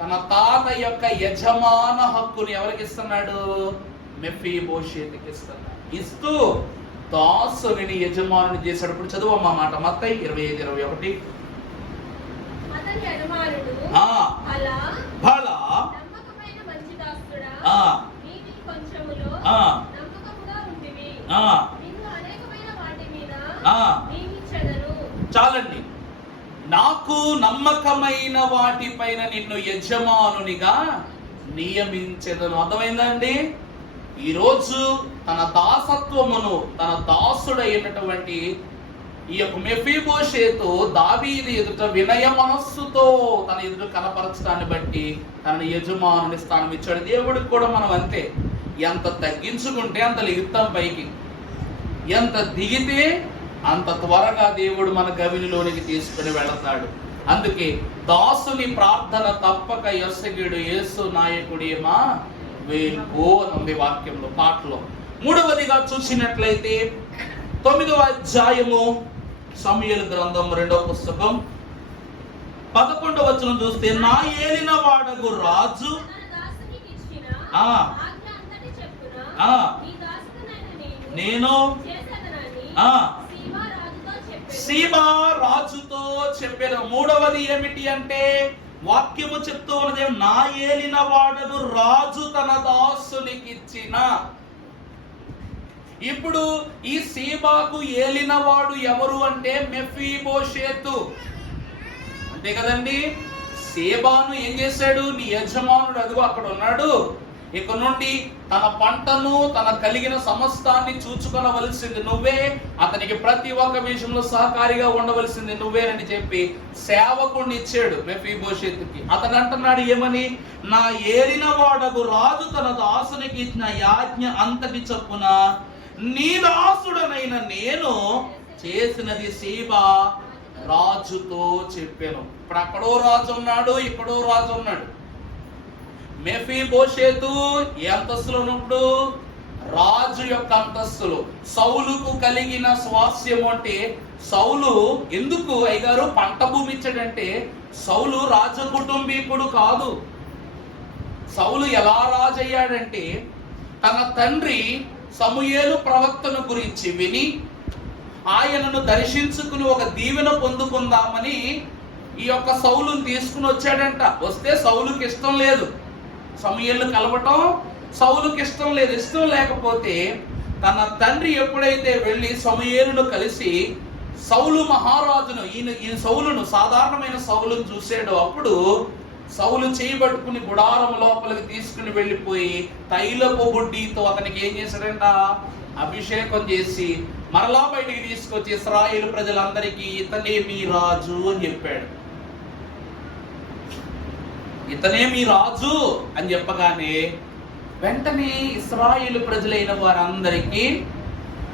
తన తాత యొక్క యజమాన హక్కుని ఎవరికి ఇస్తున్నాడు? మెఫీబోషెతుకి ఇస్తున్నాడు. ఇస్తూ దాసుని యజమానుని చేశాడు. ఇప్పుడు చదువమ్మా మాట, మత్తయి 25:21. అతని యజమానుడు భళా నమ్మకమైన మంచి దాసుడా, నీవు కొంచెములో నమ్మకముగా ఉంటివి, నిన్ను అనేకమైన వాటి మీద నియమించెదను. చాలండి. నాకు నమ్మకమైన వాటిపైన నిన్ను యజమానునిగా నియమించెదను. అర్థమైందండి? ఈరోజు తన దాసత్వమును తన దాసుడైనటువంటి ఈ యొక్క మెఫీబోషెతు దావీదు ఎదుట వినయ మనస్సుతో తన ఎదుట కనపరచడాన్ని బట్టి తన యజమానుని స్థానం ఇచ్చాడు. దేవుడికి కూడా మనం అంతే. ఎంత తగ్గించుకుంటే అంత లిగుతాం పైకి, ఎంత దిగితే అంత త్వరగా దేవుడు మన గవినిలోనికి తీసుకుని వెళతాడు. అందుకే దాసుని ప్రార్థన తప్పక యొసగిడు యేసు నాయకుడేమా వేల్కో అని వాక్యంలో, పాటలో. మూడవదిగా చూసినట్లయితే 9వ అధ్యాయము సమూయేలు గ్రంథం 2వ పుస్తకం 11వ వచనం చూస్తే, నా ఏలిన వాడగు రాజు నేను సీబా రాజుతో చెప్పాను. మూడవది ఏమిటి అంటే వాక్యము చెప్తూ ఉన్నది, నా ఏలిన వాడను రాజు తన దాసునికి ఇచ్చిన. ఇప్పుడు ఈ సీబాకు ఏలినవాడు ఎవరు అంటే మెఫీబోషెతు, అంతే కదండి. సీబాను ఏం చేశాడు? నీ యజమానుడు అదిగో అక్కడ ఉన్నాడు, ఇక నుండి తన పంటను తన కలిగిన సమస్తాన్ని చూచుకొనవలసింది నువ్వే, అతనికి ప్రతి ఒక్క విషయంలో సహకారిగా ఉండవలసింది నువ్వేనని చెప్పి సేవకుడిని ఇచ్చాడు మెఫీబోషెతుకి. అతను అంటున్నాడు ఏమని? నా ఏలిన వాడగు రాజు తన దాసునికి ఇచ్చిన యాజ్ఞ అంతటి చొప్పున నీ దాసుడనైన నేను చేసినది సీబా రాజుతో చెప్పాను. ఇప్పుడు అక్కడో రాజు ఉన్నాడు, ఇక్కడో రాజు ఉన్నాడు. మెఫీబోషెతు ఏ అంతస్తులో ఉన్నప్పుడు? రాజు యొక్క అంతస్తులు. సౌలుకు కలిగిన స్వాస్యం అంటే, సౌలు ఎందుకు అయ్యగారు పంట భూమి ఇచ్చాడంటే, సౌలు రాజ కుటుంబీకుడు కాదు. సౌలు ఎలా రాజు అయ్యాడంటే, తన తండ్రి సమూయేలు ప్రవక్తను గురించి విని ఆయనను దర్శించుకుని ఒక దీవెన పొందుకుందామని ఈ యొక్క సౌలుని తీసుకుని వచ్చాడంట. వస్తే సౌలుకి ఇష్టం లేదు, సమూయేలు కలవటం సౌలుకి ఇష్టం లేదు. ఇష్టం లేకపోతే తన తండ్రి ఎప్పుడైతే వెళ్ళి సమూయేలును కలిసి సౌలు మహారాజును ఈయన సౌలును సాధారణమైన సౌలును చూసాడో, అప్పుడు సౌలు చేయబట్టుకుని గుడారం లోపలికి తీసుకుని వెళ్ళిపోయి తైలపు బుడ్డితో అతనికి ఏం చేశాడంట? అభిషేకం చేసి మరలా బయటికి తీసుకొచ్చి ఇశ్రాయేలు ప్రజలందరికీ ఇతనే మీ రాజు అని చెప్పాడు. ఇతనే మీ రాజు అని చెప్పగానే వెంటనే ఇశ్రాయేలు ప్రజలైన వారందరికీ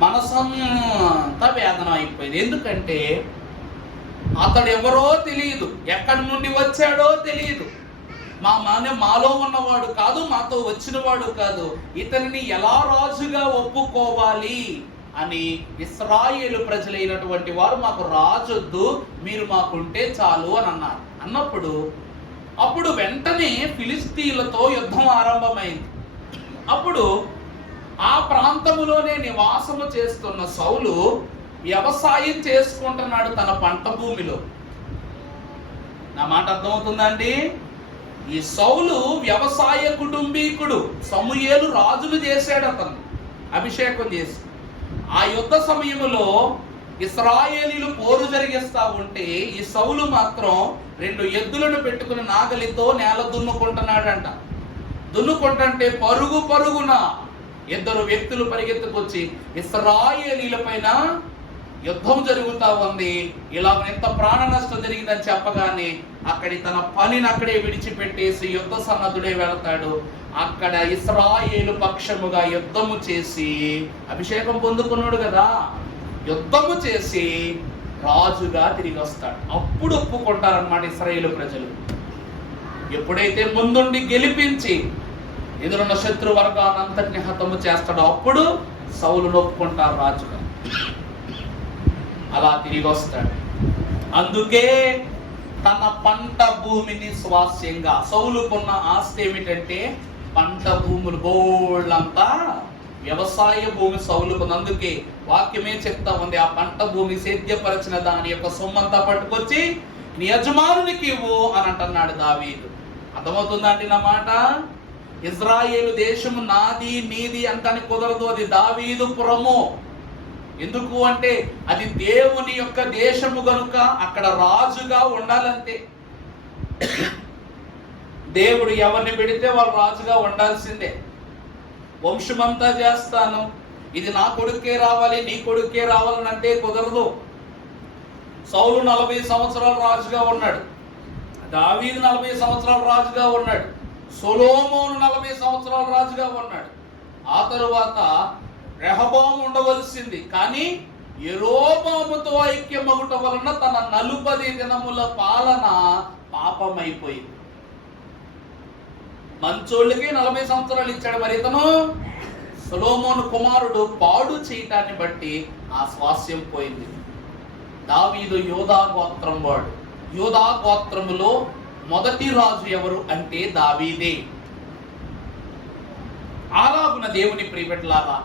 మనసంతా వేదన అయిపోయింది. ఎందుకంటే అతడు ఎవరో తెలియదు, ఎక్కడి నుండి వచ్చాడో తెలియదు, మాలో ఉన్నవాడు కాదు, మాతో వచ్చినవాడు కాదు, ఇతనిని ఎలా రాజుగా ఒప్పుకోవాలి అని ఇశ్రాయేలు ప్రజలైనటువంటి వారు మాకు రాజొద్దు, మీరు మాకుంటే చాలు అని అన్నారు. అప్పుడు వెంటనే ఫిలిస్తీన్లతో యుద్ధం ఆరంభమైంది. అప్పుడు ఆ ప్రాంతములోనే నివాసము చేస్తున్న సౌలు వ్యవసాయం చేసుకుంటున్నాడు తన పంట భూమిలో. నా మాట అర్థమవుతుందండి? ఈ సౌలు వ్యవసాయ కుటుంబీకుడు. సమూయేలు రాజులు చేశాడు, అతను అభిషేకం చేసి. ఆ యుద్ధ సమయంలో ఇశ్రాయేలీలు పోరు జరిగిస్తా ఉంటే ఈ సౌలు మాత్రం 2 ఎద్దులను పెట్టుకుని నాగలితో నేల దున్నుకుంటున్నాడంట. దున్నుకుంటుంటే పరుగున 2 వ్యక్తులు పరిగెత్తుకొచ్చి ఇశ్రాయేలీల పైన యుద్ధం జరుగుతా ఉంది. ఇలా ఎంత ప్రాణ నష్టం జరిగిందని చెప్పగానే తన పనిని అక్కడే విడిచిపెట్టేసి యుద్ధ సన్నద్ధుడే వెళతాడు. అక్కడ ఇశ్రాయేలు పక్షముగా యుద్ధము చేసి, అభిషేకం పొందుకున్నాడు కదా, యుద్ధము చేసి రాజుగా తిరిగి వస్తాడు. అప్పుడు ఒప్పుకుంటారన్నమాట ఇశ్రాయేలు ప్రజలు. ఎప్పుడైతే ముందుండి గెలిపించి ఎదురున్న శత్రు వర్గాన్ని అంతటిని హతము చేస్తాడో అప్పుడు సౌలును ఒప్పుకుంటారు రాజుగా. అలా తిరిగి వస్తాడు. అందుకే తన పంట భూమిని స్వాస్యంగా, సౌలుకున్న ఆస్తి ఏమిటంటే పంట భూములు, బోళ్ళంతా వ్యవసాయ భూమి సౌలుకుంది. అందుకే వాక్యమే చెప్తా ఉంది, ఆ పంట భూమి సేద్యపరచిన దాని యొక్క సొమ్మంతా పట్టుకొచ్చి నీ యజమానునికి ఇవ్వు అని అంటున్నాడు దావీదు. అర్థమవుతుందండి నా మాట? ఇజ్రాయేలు దేశము నాది నీది అంటానికి కుదరదు, అది దావీదు పురము. ఎందుకు అంటే అది దేవుని యొక్క దేశము గనుక అక్కడ రాజుగా ఉండాలంతే. దేవుడు ఎవరిని పెడితే వాళ్ళు రాజుగా ఉండాల్సిందే. వంశమంతా చేస్తాను, ఇది నా కొడుకే రావాలి, నీ కొడుకే రావాలని అంటే కుదరదు. సౌలు 40 సంవత్సరాలు రాజుగా ఉన్నాడు, దావీదు 40 సంవత్సరాలు రాజుగా ఉన్నాడు, సొలొమోను 40 సంవత్సరాలు రాజుగా ఉన్నాడు. ఆ తరువాత రెహబాము ఉండవలసింది, కానీ యెరోబాముతో ఐక్యమగుట వలన తన 40 దినముల పాలన పాపమైపోయింది. మంచోళ్ళకి 40 సంవత్సరాలు ఇచ్చాడు, మరి ఇతను సొలొమోను కుమారుడు పాడు చేయటాన్ని బట్టి ఆ స్వాస్యం పోయింది. దావీదు యూదా గోత్రం వాడు. యూదా గోత్రములో మొదటి రాజు ఎవరు అంటే దావీదే. అలాగున దేవుని ప్రియబిడ్డలారా,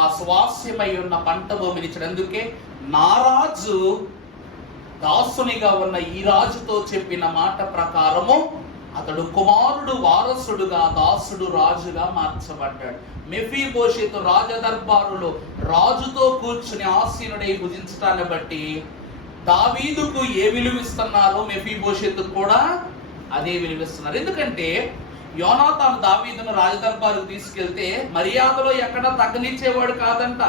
ఆ స్వాస్యమై ఉన్న పంట భూమిని ఇచ్చినందుకే నా రాజు దాసునిగా ఉన్న ఈ రాజుతో చెప్పిన మాట ప్రకారము అతడు కుమారుడు వారసుడుగా, దాసుడు రాజుగా మార్చబడ్డాడు. మెఫీబోషెతు రాజదర్బారులో రాజుతో కూర్చుని ఆసీనుడై భుజించటాన్ని బట్టి దావీదుకు ఏ విలువిస్తున్నారో మెఫీబోషెతు కూడా అదే విలువిస్తున్నారు. ఎందుకంటే యోనాతాను దావీదును రాజదర్బారుకు తీసుకెళ్తే మర్యాదలో ఎక్కడ తగ్గనిచ్చేవాడు కాదంట.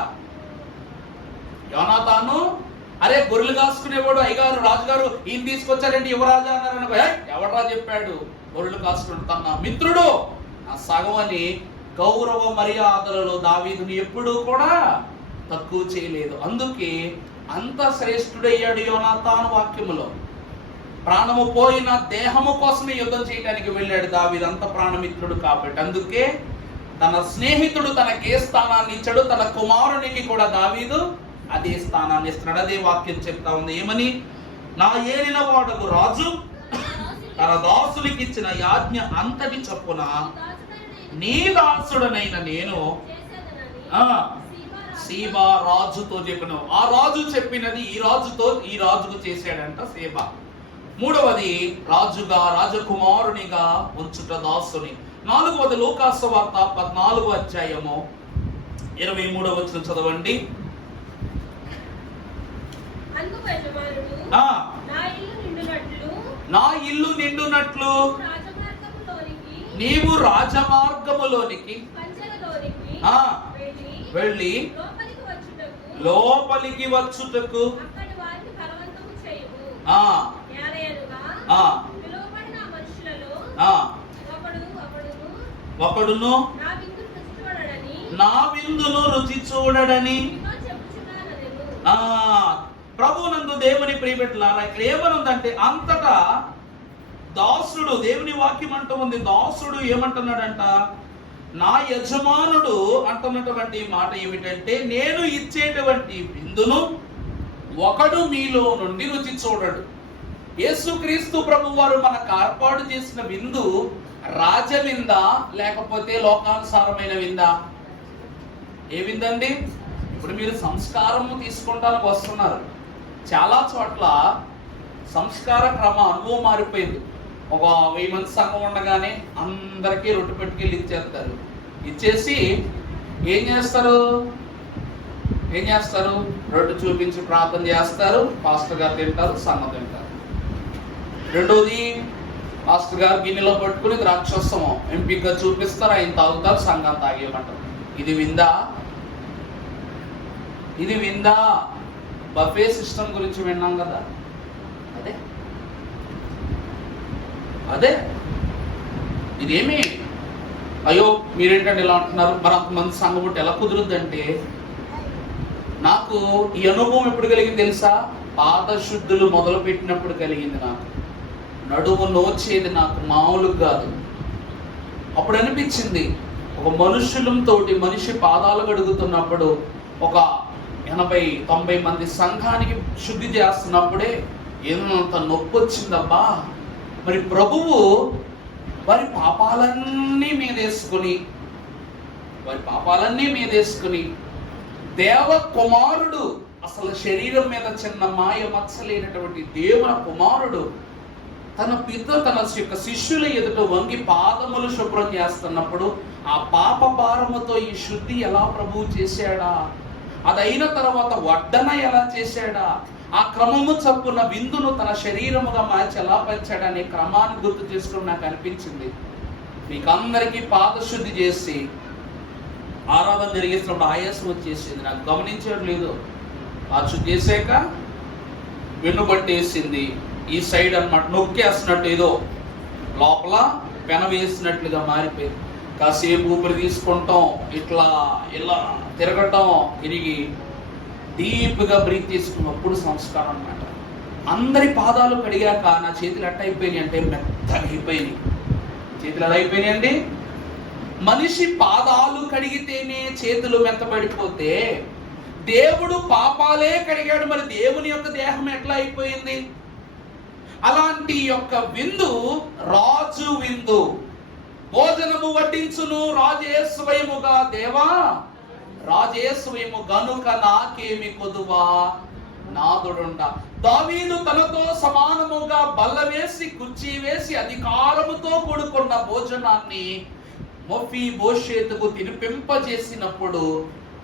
యోనాతాను అరే గొర్రెలు కాసుకునేవాడు, అయ్యగారు రాజుగారు ఈయన తీసుకొచ్చారంటే యువరాజా అన్నారని, ఎవడరా చెప్పాడు గొర్రెలు కాసుకుని, తన మిత్రుడు నా సగం అని గౌరవ మర్యాదలలో దావీదుని ఎప్పుడూ కూడా తక్కువ చేయలేదు. అందుకే అంత శ్రేష్ఠుడయ్యాడు యోనాతాను. వాక్యములో ప్రాణము పోయిన దేహము కోసమే యుద్ధం చేయడానికి వెళ్ళాడు దావీదు, అంత ప్రాణమిత్రుడు కాబట్టి. అందుకే తన స్నేహితుడు తనకే స్థానాన్ని ఇచ్చాడు, తన కుమారునికి కూడా దావీదు అదే స్థానాన్ని ఇస్తున్నాడు. అదే వాక్యం చెప్తా ఉంది, ఏమని? నా ఏలిన వాడకు రాజు తన దాసునికి ఇచ్చిన యాజ్ఞ అంతటి చొప్పున నీ దాసుడనైన నేను సీబా రాజుతో చెప్పిన. ఆ రాజు చెప్పినది ఈ రాజుకు చేశాడంట సేబా. మూడవది రాజుగా, రాజకుమారునిగా ఉంచుట దాసుని. 4వది లూకాసు వార్త 14వ అధ్యాయము 23వ వచనం చదవండి. నా ఇల్లు నిండునట్లు నీవు రాజమార్గములోనికి వెళ్ళి లోపలికి వచ్చుటకు ఒకడును నా విందును రుచి చూడడని ప్రభువునందు దేవుని ప్రియబిడ్డలారా, ఇక్కడ ఏమనుందంటే అంతటా దాసుడు, దేవుని వాక్యం అంటూ ఉంది, దాసుడు ఏమంటున్నాడంట, నా యజమానుడు అంటున్నటువంటి మాట ఏమిటంటే, నేను ఇచ్చేటువంటి విందును ఒకడు మీలో నుండి రుచి చూడడు. యేసుక్రీస్తు ప్రభు వారు మనకు ఏర్పాటు చేసిన విందు రాజవిందా లేకపోతే లోకానుసారమైన విందా? ఏ విందండి? ఇప్పుడు మీరు సంస్కారము తీసుకుంటానికి వస్తున్నారు. చాలా చోట్ల సంస్కార క్రమ అనుభవం మారిపోయింది. ఒక 1000 మంది సంఘం ఉండగానే అందరికీ రొట్టె పెట్టుకెళ్ళి ఇచ్చేస్తారు. ఇచ్చేసి ఏం చేస్తారు? రొట్టె చూపించి ప్రార్థన చేస్తారు, పాస్టర్ గారు తింటారు, సంఘం తింటారు. రెండోది, పాస్టర్ గారు గిన్నెలో పట్టుకుని ద్రాక్షరసం ఎంపికగా చూపిస్తారు, ఆయన తాగుతారు, సంఘం తాగేయమంటారు. ఇది విందా? బఫే సిస్టమ్ గురించి విన్నాం కదా, అదే ఇదేమి అయ్యో మీరేంటంటే ఇలా అంటున్నారు, మరి అంతమంది సంఘం పుట్టి ఎలా కుదురుద్దంటే, నాకు ఈ అనుభవం ఎప్పుడు కలిగింది తెలుసా? పాత శుద్ధులు మొదలు పెట్టినప్పుడు కలిగింది. నాకు నడుము నోచేది, నాకు మామూలు కాదు. అప్పుడు అనిపించింది, ఒక మనుషులంతోటి మనిషి పాదాలు కడుగుతున్నప్పుడు ఒక 80-90 మంది సంఘానికి శుద్ధి చేస్తున్నప్పుడే ఎంత నొప్పి వచ్చిందబ్బా. మరి ప్రభువు వారి పాపాలన్నీ మీదేసుకుని దేవ కుమారుడు, అసలు శరీరం మీద చిన్న మాయ మచ్చలేనటువంటి దేవుని కుమారుడు తన యొక్క శిష్యుల ఎదుట వంగి పాదములు శుభ్రం చేస్తున్నప్పుడు ఆ పాప భారముతో ఈ శుద్ధి ఎలా ప్రభువు చేశాడా, అదైన తర్వాత వడ్డన ఎలా చేశాడా, ఆ క్రమము చప్పున విందును తన శరీరముగా మార్చి ఎలా పంచాడా అనే క్రమాన్ని గుర్తు చేసుకుని నాకు అనిపించింది. మీకందరికీ పాదశుద్ధి చేసి ఆరాధన జరిగేసినప్పుడు ఆయాసం వచ్చేసింది. నాకు గమనించడం లేదు. ఆ శుద్ధి చేసాక వెన్ను పట్టేసింది, ఈ సైడ్ అన్నమాట నొక్కేస్తున్నట్టు, ఏదో లోపల పెన వేసినట్లుగా మారిపోయింది. కాసేపు ఊపిరి తీసుకుంటాం, ఇలా తిరగటం, తిరిగి డీప్గా బ్రీత్ తీసుకున్నప్పుడు సంస్కారం అన్నమాట. అందరి పాదాలు కడిగాక నా చేతులు ఎట్ట అయిపోయినాయి అంటే మెత్తగా అయిపోయినాయి. చేతులు ఎలా అయిపోయినాయండి? మనిషి పాదాలు కడిగితేనే చేతులు మెత్తబడిపోతే దేవుడు పాపాలే కడిగాడు, మరి దేవుని యొక్క దేహం ఎట్లా అయిపోయింది? అలాంటి యొక్క విందు రాజు విందు. భోజనము వడ్డించును రాజేశ్వయముగా దేవా, రాజేశ్వయము గనుక నాకేమి కొదువా నాదుడుండ. దావీదు తనతో సమానముగా బల్ల వేసి కుర్చీ వేసి అధికారముతో కూడుకున్న భోజనాన్ని మొఫీబోషేతుకు తినిపింపజేసినప్పుడు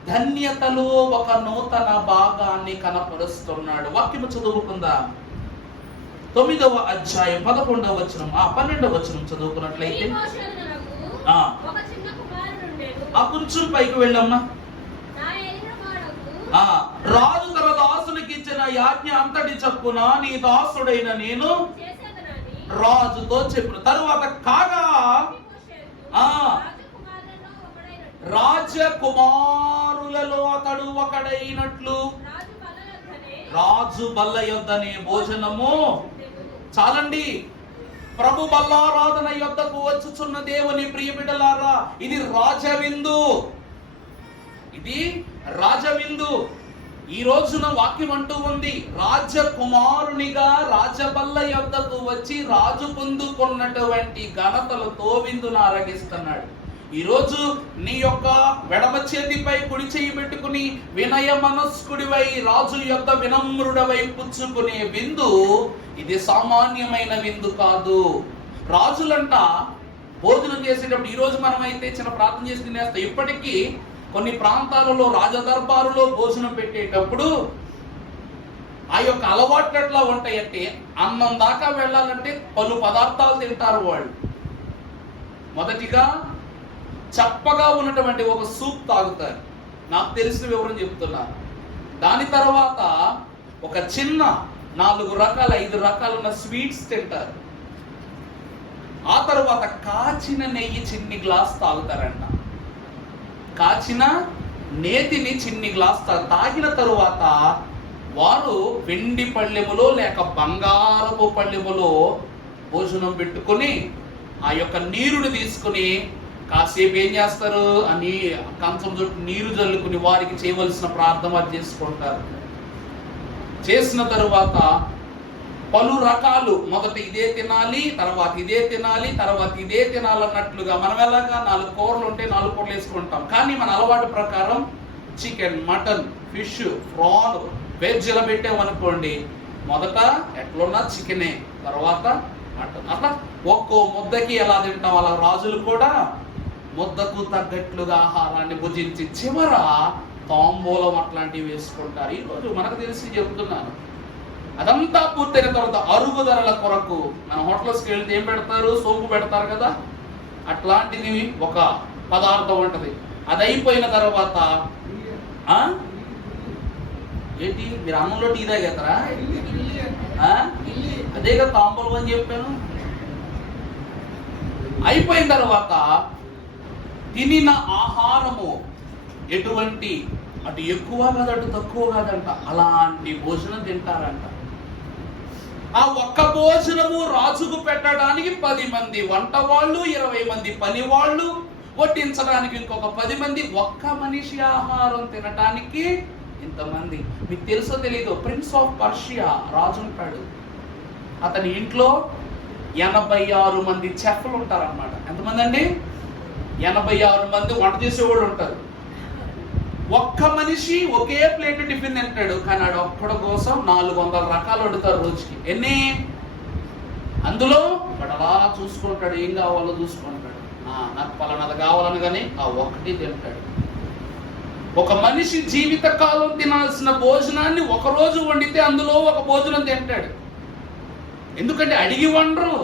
ధన్యతలో ఒక నూతన భాగాన్ని కనపరుస్తున్నాడు. వాక్యము చదువుకుందా? 9వ అధ్యాయం 11వ వచనం, 12వ వచనం చదువుకున్నట్లయితే, ఆ కొంచెం పైకి వెళ్ళమ్మా. రాజు తన దాసునికి ఇచ్చిన యాజ్ఞ అంతటి చప్పున నీ దాసుడైన నేను రాజుతో చెప్పిన తరువాత కాగా రాజకుమారులలో అతడు ఒకడైనట్లు రాజు బల్ల యొద్దనే భోజనము. చాలండి. ప్రభు బల్లారాధన యొద్దకు వచ్చుచున్న దేవుని ప్రియ బిడ్డలారా, ఇది రాజవిందు. ఈ రోజున వాక్యం అంటూ ఉంది, రాజకుమారునిగా రాజబల్ల యొద్దకు వచ్చి రాజు పొందుకున్నటువంటి ఘనతలతో విందును ఆరగిస్తున్నాడు. ఈరోజు నీ యొక్క వెడమ చేతిపై కుడి చేయి పెట్టుకుని వినయ మనస్కుడివై రాజు యొక్క వినమ్రుడవై పుచ్చుకునే విందు ఇది సామాన్యమైన విందు కాదు. రాజులంట భోజనం చేసేటప్పుడు, ఈరోజు మనమైతే చిన్న ప్రార్థన చేసి తినేస్తాం. ఇప్పటికీ కొన్ని ప్రాంతాలలో రాజదర్బారులో భోజనం పెట్టేటప్పుడు ఆ యొక్క అలవాట్లు ఎట్లా ఉంటాయంటే, అన్నం దాకా వెళ్ళాలంటే పలు పదార్థాలు తింటారు వాళ్ళు. మొదటిగా చప్పగా ఉన్నటువంటి ఒక సూప్ తాగుతారు, నాకు తెలిసిన వివరం చెప్తున్నారు. దాని తర్వాత ఒక చిన్న 4 రకాల 5 రకాలున్న స్వీట్స్ తింటారు. ఆ తర్వాత కాచిన నెయ్యి చిన్ని గ్లాస్ తాగుతారంట. కాచిన నేతిని చిన్ని గ్లాస్ తాగిన తరువాత వారు వెండి పళ్ళెములో లేక బంగారపు పళ్ళెములో భోజనం పెట్టుకొని ఆ యొక్క నీరుని తీసుకుని కాసేపు ఏం చేస్తారు, అని కంచం చుట్టూ నీరు జల్లుకుని వారికి చేయవలసిన ప్రార్థన చేసుకుంటారు. చేసిన తరువాత పలు రకాలు, మొదట ఇదే తినాలి, తర్వాత ఇదే తినాలి, తర్వాత ఇదే తినాలన్నట్లుగా మనం ఎలాగా 4 కూరలు ఉంటే 4 కూరలు వేసుకుంటాం. కానీ మన అలవాటు ప్రకారం chicken, mutton, fish, prawn, veg ఇలా పెట్టామనుకోండి, మొదట ఎట్లున్నా చికెనే, తర్వాత మటన్, అట్లా ఒక్కో ముద్దకి ఎలా తింటాం అలా రాజులు కూడా ముద్దకు తగ్గట్లుగా ఆహారాన్ని భుజించి చివర తాంబూలం అట్లాంటివి వేసుకుంటారు. ఈరోజు మనకు తెలిసి చెప్తున్నాను, అదంతా పూర్తయిన తర్వాత అరుగుదలల కొరకు మన హోటల్స్కి వెళ్తే ఏం పెడతారు, సోపు పెడతారు కదా, అట్లాంటిది ఒక పదార్థం ఉంటుంది. అది అయిపోయిన తర్వాత ఏంటి మీరు అన్నంలో టీ తాగేస్తారా? అదే కదా తాంబూలం అని చెప్పాను. అయిపోయిన తర్వాత తినిన ఆహారము ఎటువంటి, అటు ఎక్కువ కాదు అటు తక్కువ కాదంట, అలాంటి భోజనం తింటారంట. ఆ ఒక్క భోజనము రాజుకు పెట్టడానికి 10 మంది వంట వాళ్ళు, 20 మంది పని వాళ్ళు, వడ్డించడానికి ఇంకొక 10 మంది, ఒక్క మనిషి ఆహారం తినడానికి ఇంతమంది. మీకు తెలుసో తెలీదు, ప్రిన్స్ ఆఫ్ పర్షియా రాజు ఉంటాడు, అతని ఇంట్లో 86 మంది చెఫ్లు ఉంటారన్నమాట. ఎంతమంది అండి? 86 మంది వంట చేసేవాళ్ళు ఉంటారు. ఒక్క మనిషి ఒకే ప్లేట్ టిఫిన్ తింటాడు, కానీ ఆడు ఒక్కడి కోసం 400 రకాలు వండుతారు రోజుకి. ఎన్ని? అందులో వాడు అలా చూసుకుంటాడు, ఏం కావాలో చూసుకుంటాడు. నాకు పలానాది కావాలని కానీ ఆ ఒక్కటి తింటాడు. ఒక మనిషి జీవిత కాలం తినాల్సిన భోజనాన్ని ఒక రోజు వండితే అందులో ఒక భోజనం తింటాడు. ఎందుకంటే అడిగి వండరు,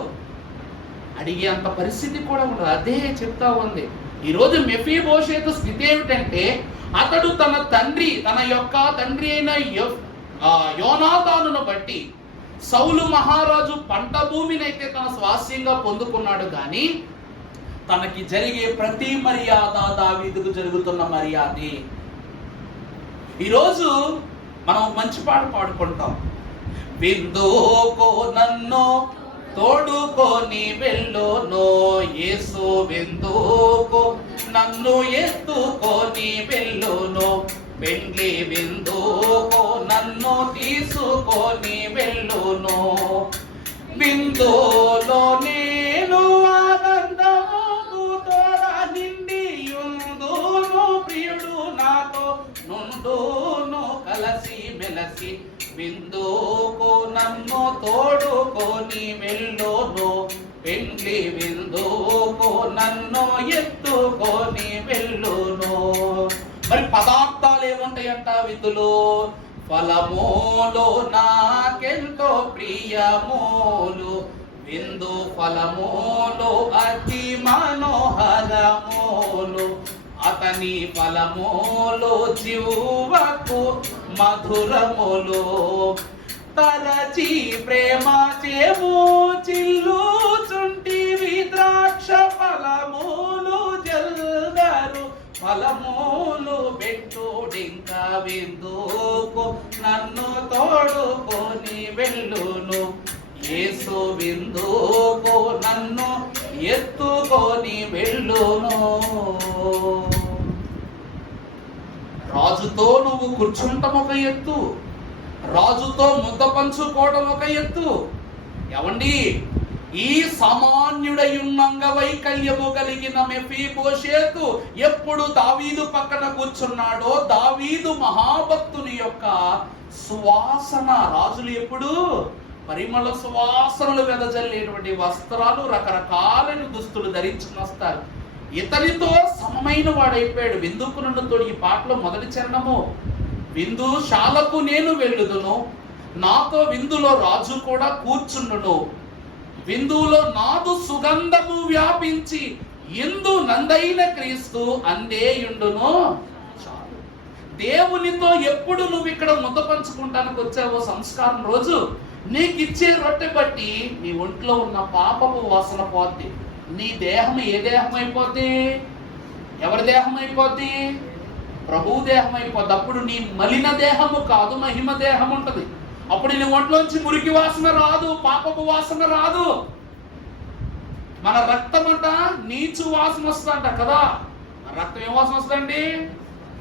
అడిగే అంత పరిస్థితి కూడా ఉండదు. అదే చెప్తా ఉంది ఈరోజు మెఫీబోషెతు స్థితి ఏమిటంటే, అతడు తన యొక్క తండ్రి అయిన యోనాతానును బట్టి సౌలు మహారాజు పంట భూమినైతే తన స్వాస్యంగా పొందుకున్నాడు, కానీ తనకి జరిగే ప్రతి మర్యాద దావీదుకు జరుగుతున్న మర్యాదే. ఈరోజు మనం మంచి పాట పాడుకుంటాం, విందుకో నన్ను తోడుకొని వెళ్ళును యేసు, విందుకో నన్ను ఎత్తుకొని వెళ్ళును, పెండ్లి విందుకో నన్ను తీసుకొని వెళ్ళును, విందులో నేను ఆనందము తోడ నిండి యుందును, ప్రియుడు నాతో నుండును కలసి మెలసి, విందుకు నన్ను తోడుకొని వెళ్ళును, పెండ్లి విందుకు నన్ను ఎత్తుకొని వెళ్ళును. మరి పదార్థాలు ఏముంటాయంట విందులో? ఫలములు నాకెంతో ప్రియములు, విందు ఫలములు అతి మనోహరములు, అతని ఫలములు జీవకు మధురములు, తరచి ప్రేమ చేము చిల్లుచుంటివి, ద్రాక్ష ఫలములు జల్దరు ఫలములు పెట్టుడింకా, విందుకు నన్ను తోడుకొని వెళ్ళును యేసు, విందుకు నన్ను ఎత్తుకొని వెళ్ళును. రాజుతో నువ్వు కూర్చుంటాం ఒక ఎత్తు, రాజుతో ముద్ద పంచుకోవడం ఒక ఎత్తు. ఎవండి, ఈ సామాన్యుడయున్నంగ వైకల్యము కలిగిన మెఫీబోషెతు ఎప్పుడు దావీదు పక్కన కూర్చున్నాడో, దావీదు మహాభక్తుని యొక్క సువాసన, రాజులు ఎప్పుడు పరిమళ సువాసనలు వెదజల్లేటువంటి వస్త్రాలు, రకరకాలైన దుస్తులు ధరించుకుని వస్తారు. ఇతనితో సమమైన వాడైపోయాడు. విందుకు నన్ను తోడు, ఈ పాటలో మొదటి చరణము, విందుశాలకు నేను వెళ్ళుదును, నాతో విందులో రాజు కూడా కూర్చుండును, విందులో నాదు సుగంధము వ్యాపించి, ఇందు నందైన క్రీస్తు అందేయుండును. చాలు. దేవునితో ఎప్పుడు నువ్వు ఇక్కడ ముద్ద పంచుకుంటానికి వచ్చావో సంస్కారం రోజు, నీకు ఇచ్చే రొట్టె బట్టి నీ ఒంట్లో ఉన్న పాపపు వాసన పోద్ది. నీ దేహం ఏ దేహం అయిపోద్ది? ఎవరి దేహం అయిపోద్ది? ప్రభు దేహం అయిపోద్ది. అప్పుడు నీ మలిన దేహము కాదు, మహిమ దేహం ఉంటది. అప్పుడు నీ ఒంట్లోంచి మురికి వాసన రాదు, పాపపు వాసన రాదు. మన రక్తం అంట నీచు వాసన వస్తుందంట కదా. రక్తం ఏం వాసన వస్తుందండి?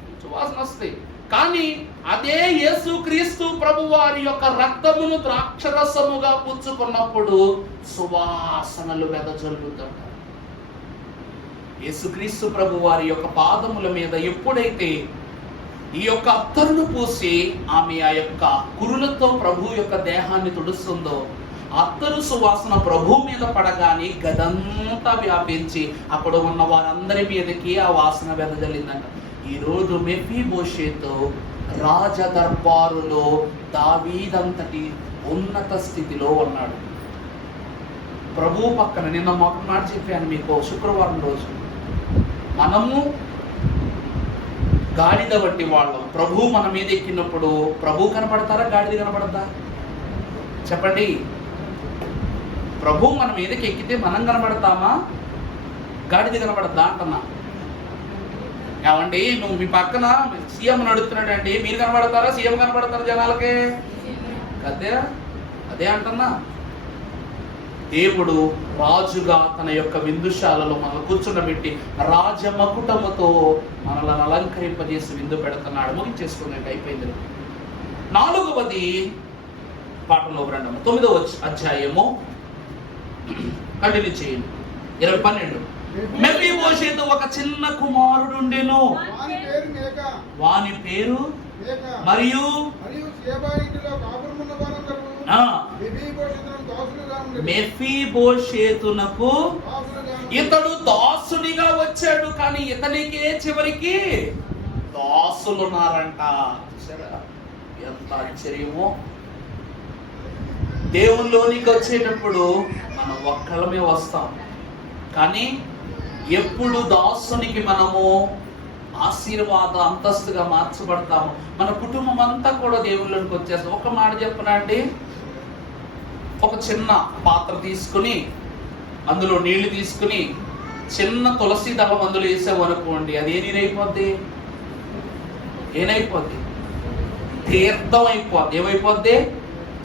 నీచు వాసన వస్తాయి. కానీ అదే యేసుక్రీస్తు ప్రభు వారి యొక్క రక్తమును ద్రాక్షరసముగా పుచ్చుకున్నప్పుడు సువాసనలు వెదజల్లుతాడు. యేసుక్రీస్తు ప్రభు వారి యొక్క పాదముల మీద ఎప్పుడైతే ఈ యొక్క అత్తరును పూసి ఆమె ఆ యొక్క కురులతో ప్రభు యొక్క దేహాన్ని తుడుస్తుందో, అత్తరు సువాసన ప్రభు మీద పడగానే గదంతా వ్యాపించి అక్కడ ఉన్న వారందరి మీదకి ఆ వాసన వెదజల్లిందంట. ఈరోజు మెఫీబోషెతు రాజదర్బారులో దావీదంతటి ఉన్నత స్థితిలో ఉన్నాడు. ప్రభు పక్కన నిన్న ఒక మాట చెప్పాను మీకు శుక్రవారం రోజు, మనము గాడిద వంటి వాళ్ళం. ప్రభు మన మీద ఎక్కినప్పుడు ప్రభు కనపడతారా, గాడిద కనపడద్దా? చెప్పండి. ప్రభు మన మీదకి ఎక్కితే మనం కనబడతామా, గాడిద కనబడద్దా అంటున్నా. ఏమండి, నువ్వు మీ పక్కన సీఎం నడుస్తున్నాడు అండి, మీరు కనబడతారా, సీఎం కనబడతారా జనాలకి? అదే అంటున్నా. దేవుడు రాజుగా తన యొక్క విందుశాలలో మనం కూర్చుండబెట్టి రాజమకుటముతో మనల్ని అలంకరింపజేసి విందు పెడుతున్నాడు. ముగించేసుకున్నట్టు అయిపోయింది. 4వది పాఠంలో రండి, 9వ అధ్యాయము కంటిన్యూ చేయండి. 12. మెఫీబోషెతు ఒక చిన్న కుమారుడు ఉండెను, వాని పేరు మరియు మెఫీబోషెతునకు ఇతడు దాసునిగా వచ్చాడు, కానీ ఇతనికే చివరికి దాసులున్నారంట. ఎంత ఆశ్చర్యమో! దేవునిలోనికి వచ్చేటప్పుడు మనం ఒక్కళ్ళమే వస్తాం, కానీ ఎప్పుడు దాసునికి మనము ఆశీర్వాద అంతస్తుగా మార్చబడతాము. మన కుటుంబం అంతా కూడా దేవుళ్ళకి వచ్చేస్తాం. ఒక మాట చెప్పనా అండి, ఒక చిన్న పాత్ర తీసుకుని అందులో నీళ్లు తీసుకుని చిన్న తులసి దళం అందులో వేసామనుకోండి, అది ఏ నీరైపోద్ది? ఏనైపోద్ది? తీర్థం అయిపోద్ది. ఏమైపోద్ది?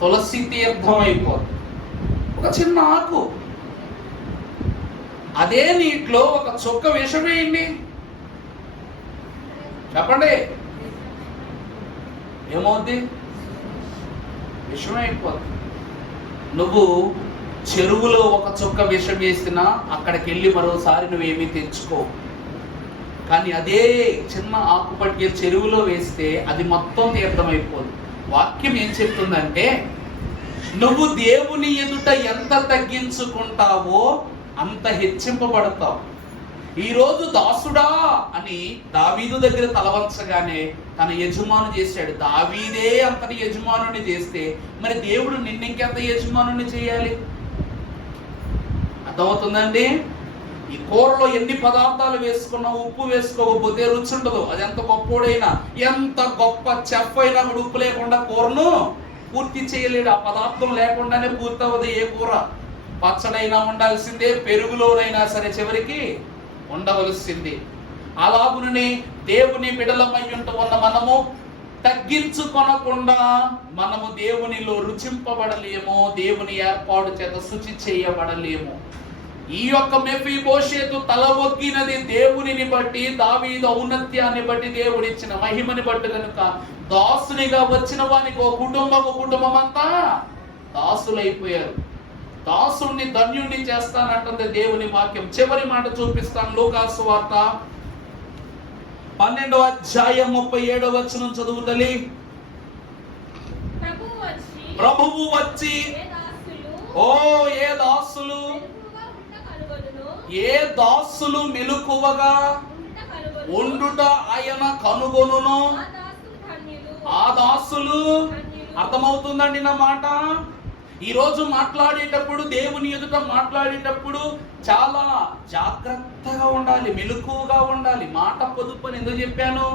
తులసి తీర్థం అయిపోద్ది. ఒక చిన్న ఆకు, అదే నీటిలో ఒక చుక్క విషం వేయండి, చెప్పండి ఏమవుద్ది? విషం అయిపోద్ది. నువ్వు చెరువులో ఒక చుక్క విషం వేసినా అక్కడికి వెళ్ళి మరోసారి నువ్వేమీ తెచ్చుకో. కానీ అదే చిన్న ఆకు పట్టి చెరువులో వేస్తే అది మొత్తం తీర్థమైపోదు. వాక్యం ఏం చెప్తుందంటే, నువ్వు దేవుని ఎదుట ఎంత తగ్గించుకుంటావో అంత హెచ్చింపబడతావు. ఈరోజు దాసుడా అని దావీదు దగ్గర తలవంచగానే తన యజమాను చేశాడు. దావీదే అంతటి యజమానుని చేస్తే మరి దేవుడు నిన్నింకెంత యజమానుని చేయాలి? అర్థమవుతుందండి? ఈ కూరలో ఎన్ని పదార్థాలు వేసుకున్నా ఉప్పు వేసుకోకపోతే రుచి ఉండదు. అది ఎంత గొప్పోడైనా, ఎంత గొప్ప చెఫ్ అయినా కూడా ఉప్పు లేకుండా కూరను పూర్తి చేయలేడు. ఆ పదార్థం లేకుండానే పూర్తి అవ్వదు ఏ కూర. పచ్చడైనా ఉండాల్సిందే, పెరుగులోనైనా సరే చివరికి ఉండవలసింది. అలాగునని దేవుని బిడలమై ఉన్న మనము తగ్గించుకొనకుండా మనము దేవునిలో రుచింపబడలేము, దేవుని ఏర్పాటు చేత శుచి చేయబడలేము. ఈ యొక్క మెఫీబోషెతు తల ఒగ్గినది దేవునిని బట్టి, దావీదు ఔన్నత్యాన్ని బట్టి, దేవుడిచ్చిన మహిమని బట్టి కనుక దాసునిగా వచ్చిన వానికి ఓ కుటుంబం అంతా దాసులైపోయారు. దాసుని ధన్యుణ్ణి చేస్తానంటుంది దేవుని వాక్యం. చివరి మాట చూపిస్తాను, లూకాసు సువార్త 12వ అధ్యాయం 37వ వచనం చదువుతలి. ప్రభువు వచ్చి ఏ దాసులు మెలకువగా ఉండుట ఆయన కనుగొనును, ఆ దాసులు. అర్థమవుతుందండి నా మాట? ఈరోజు మాట్లాడేటప్పుడు, దేవుని ఎదుట మాట్లాడేటప్పుడు చాలా జాగ్రత్తగా ఉండాలి, మెలకువగా ఉండాలి. మాట పొదుపు అని ఎందుకు చెప్పాను?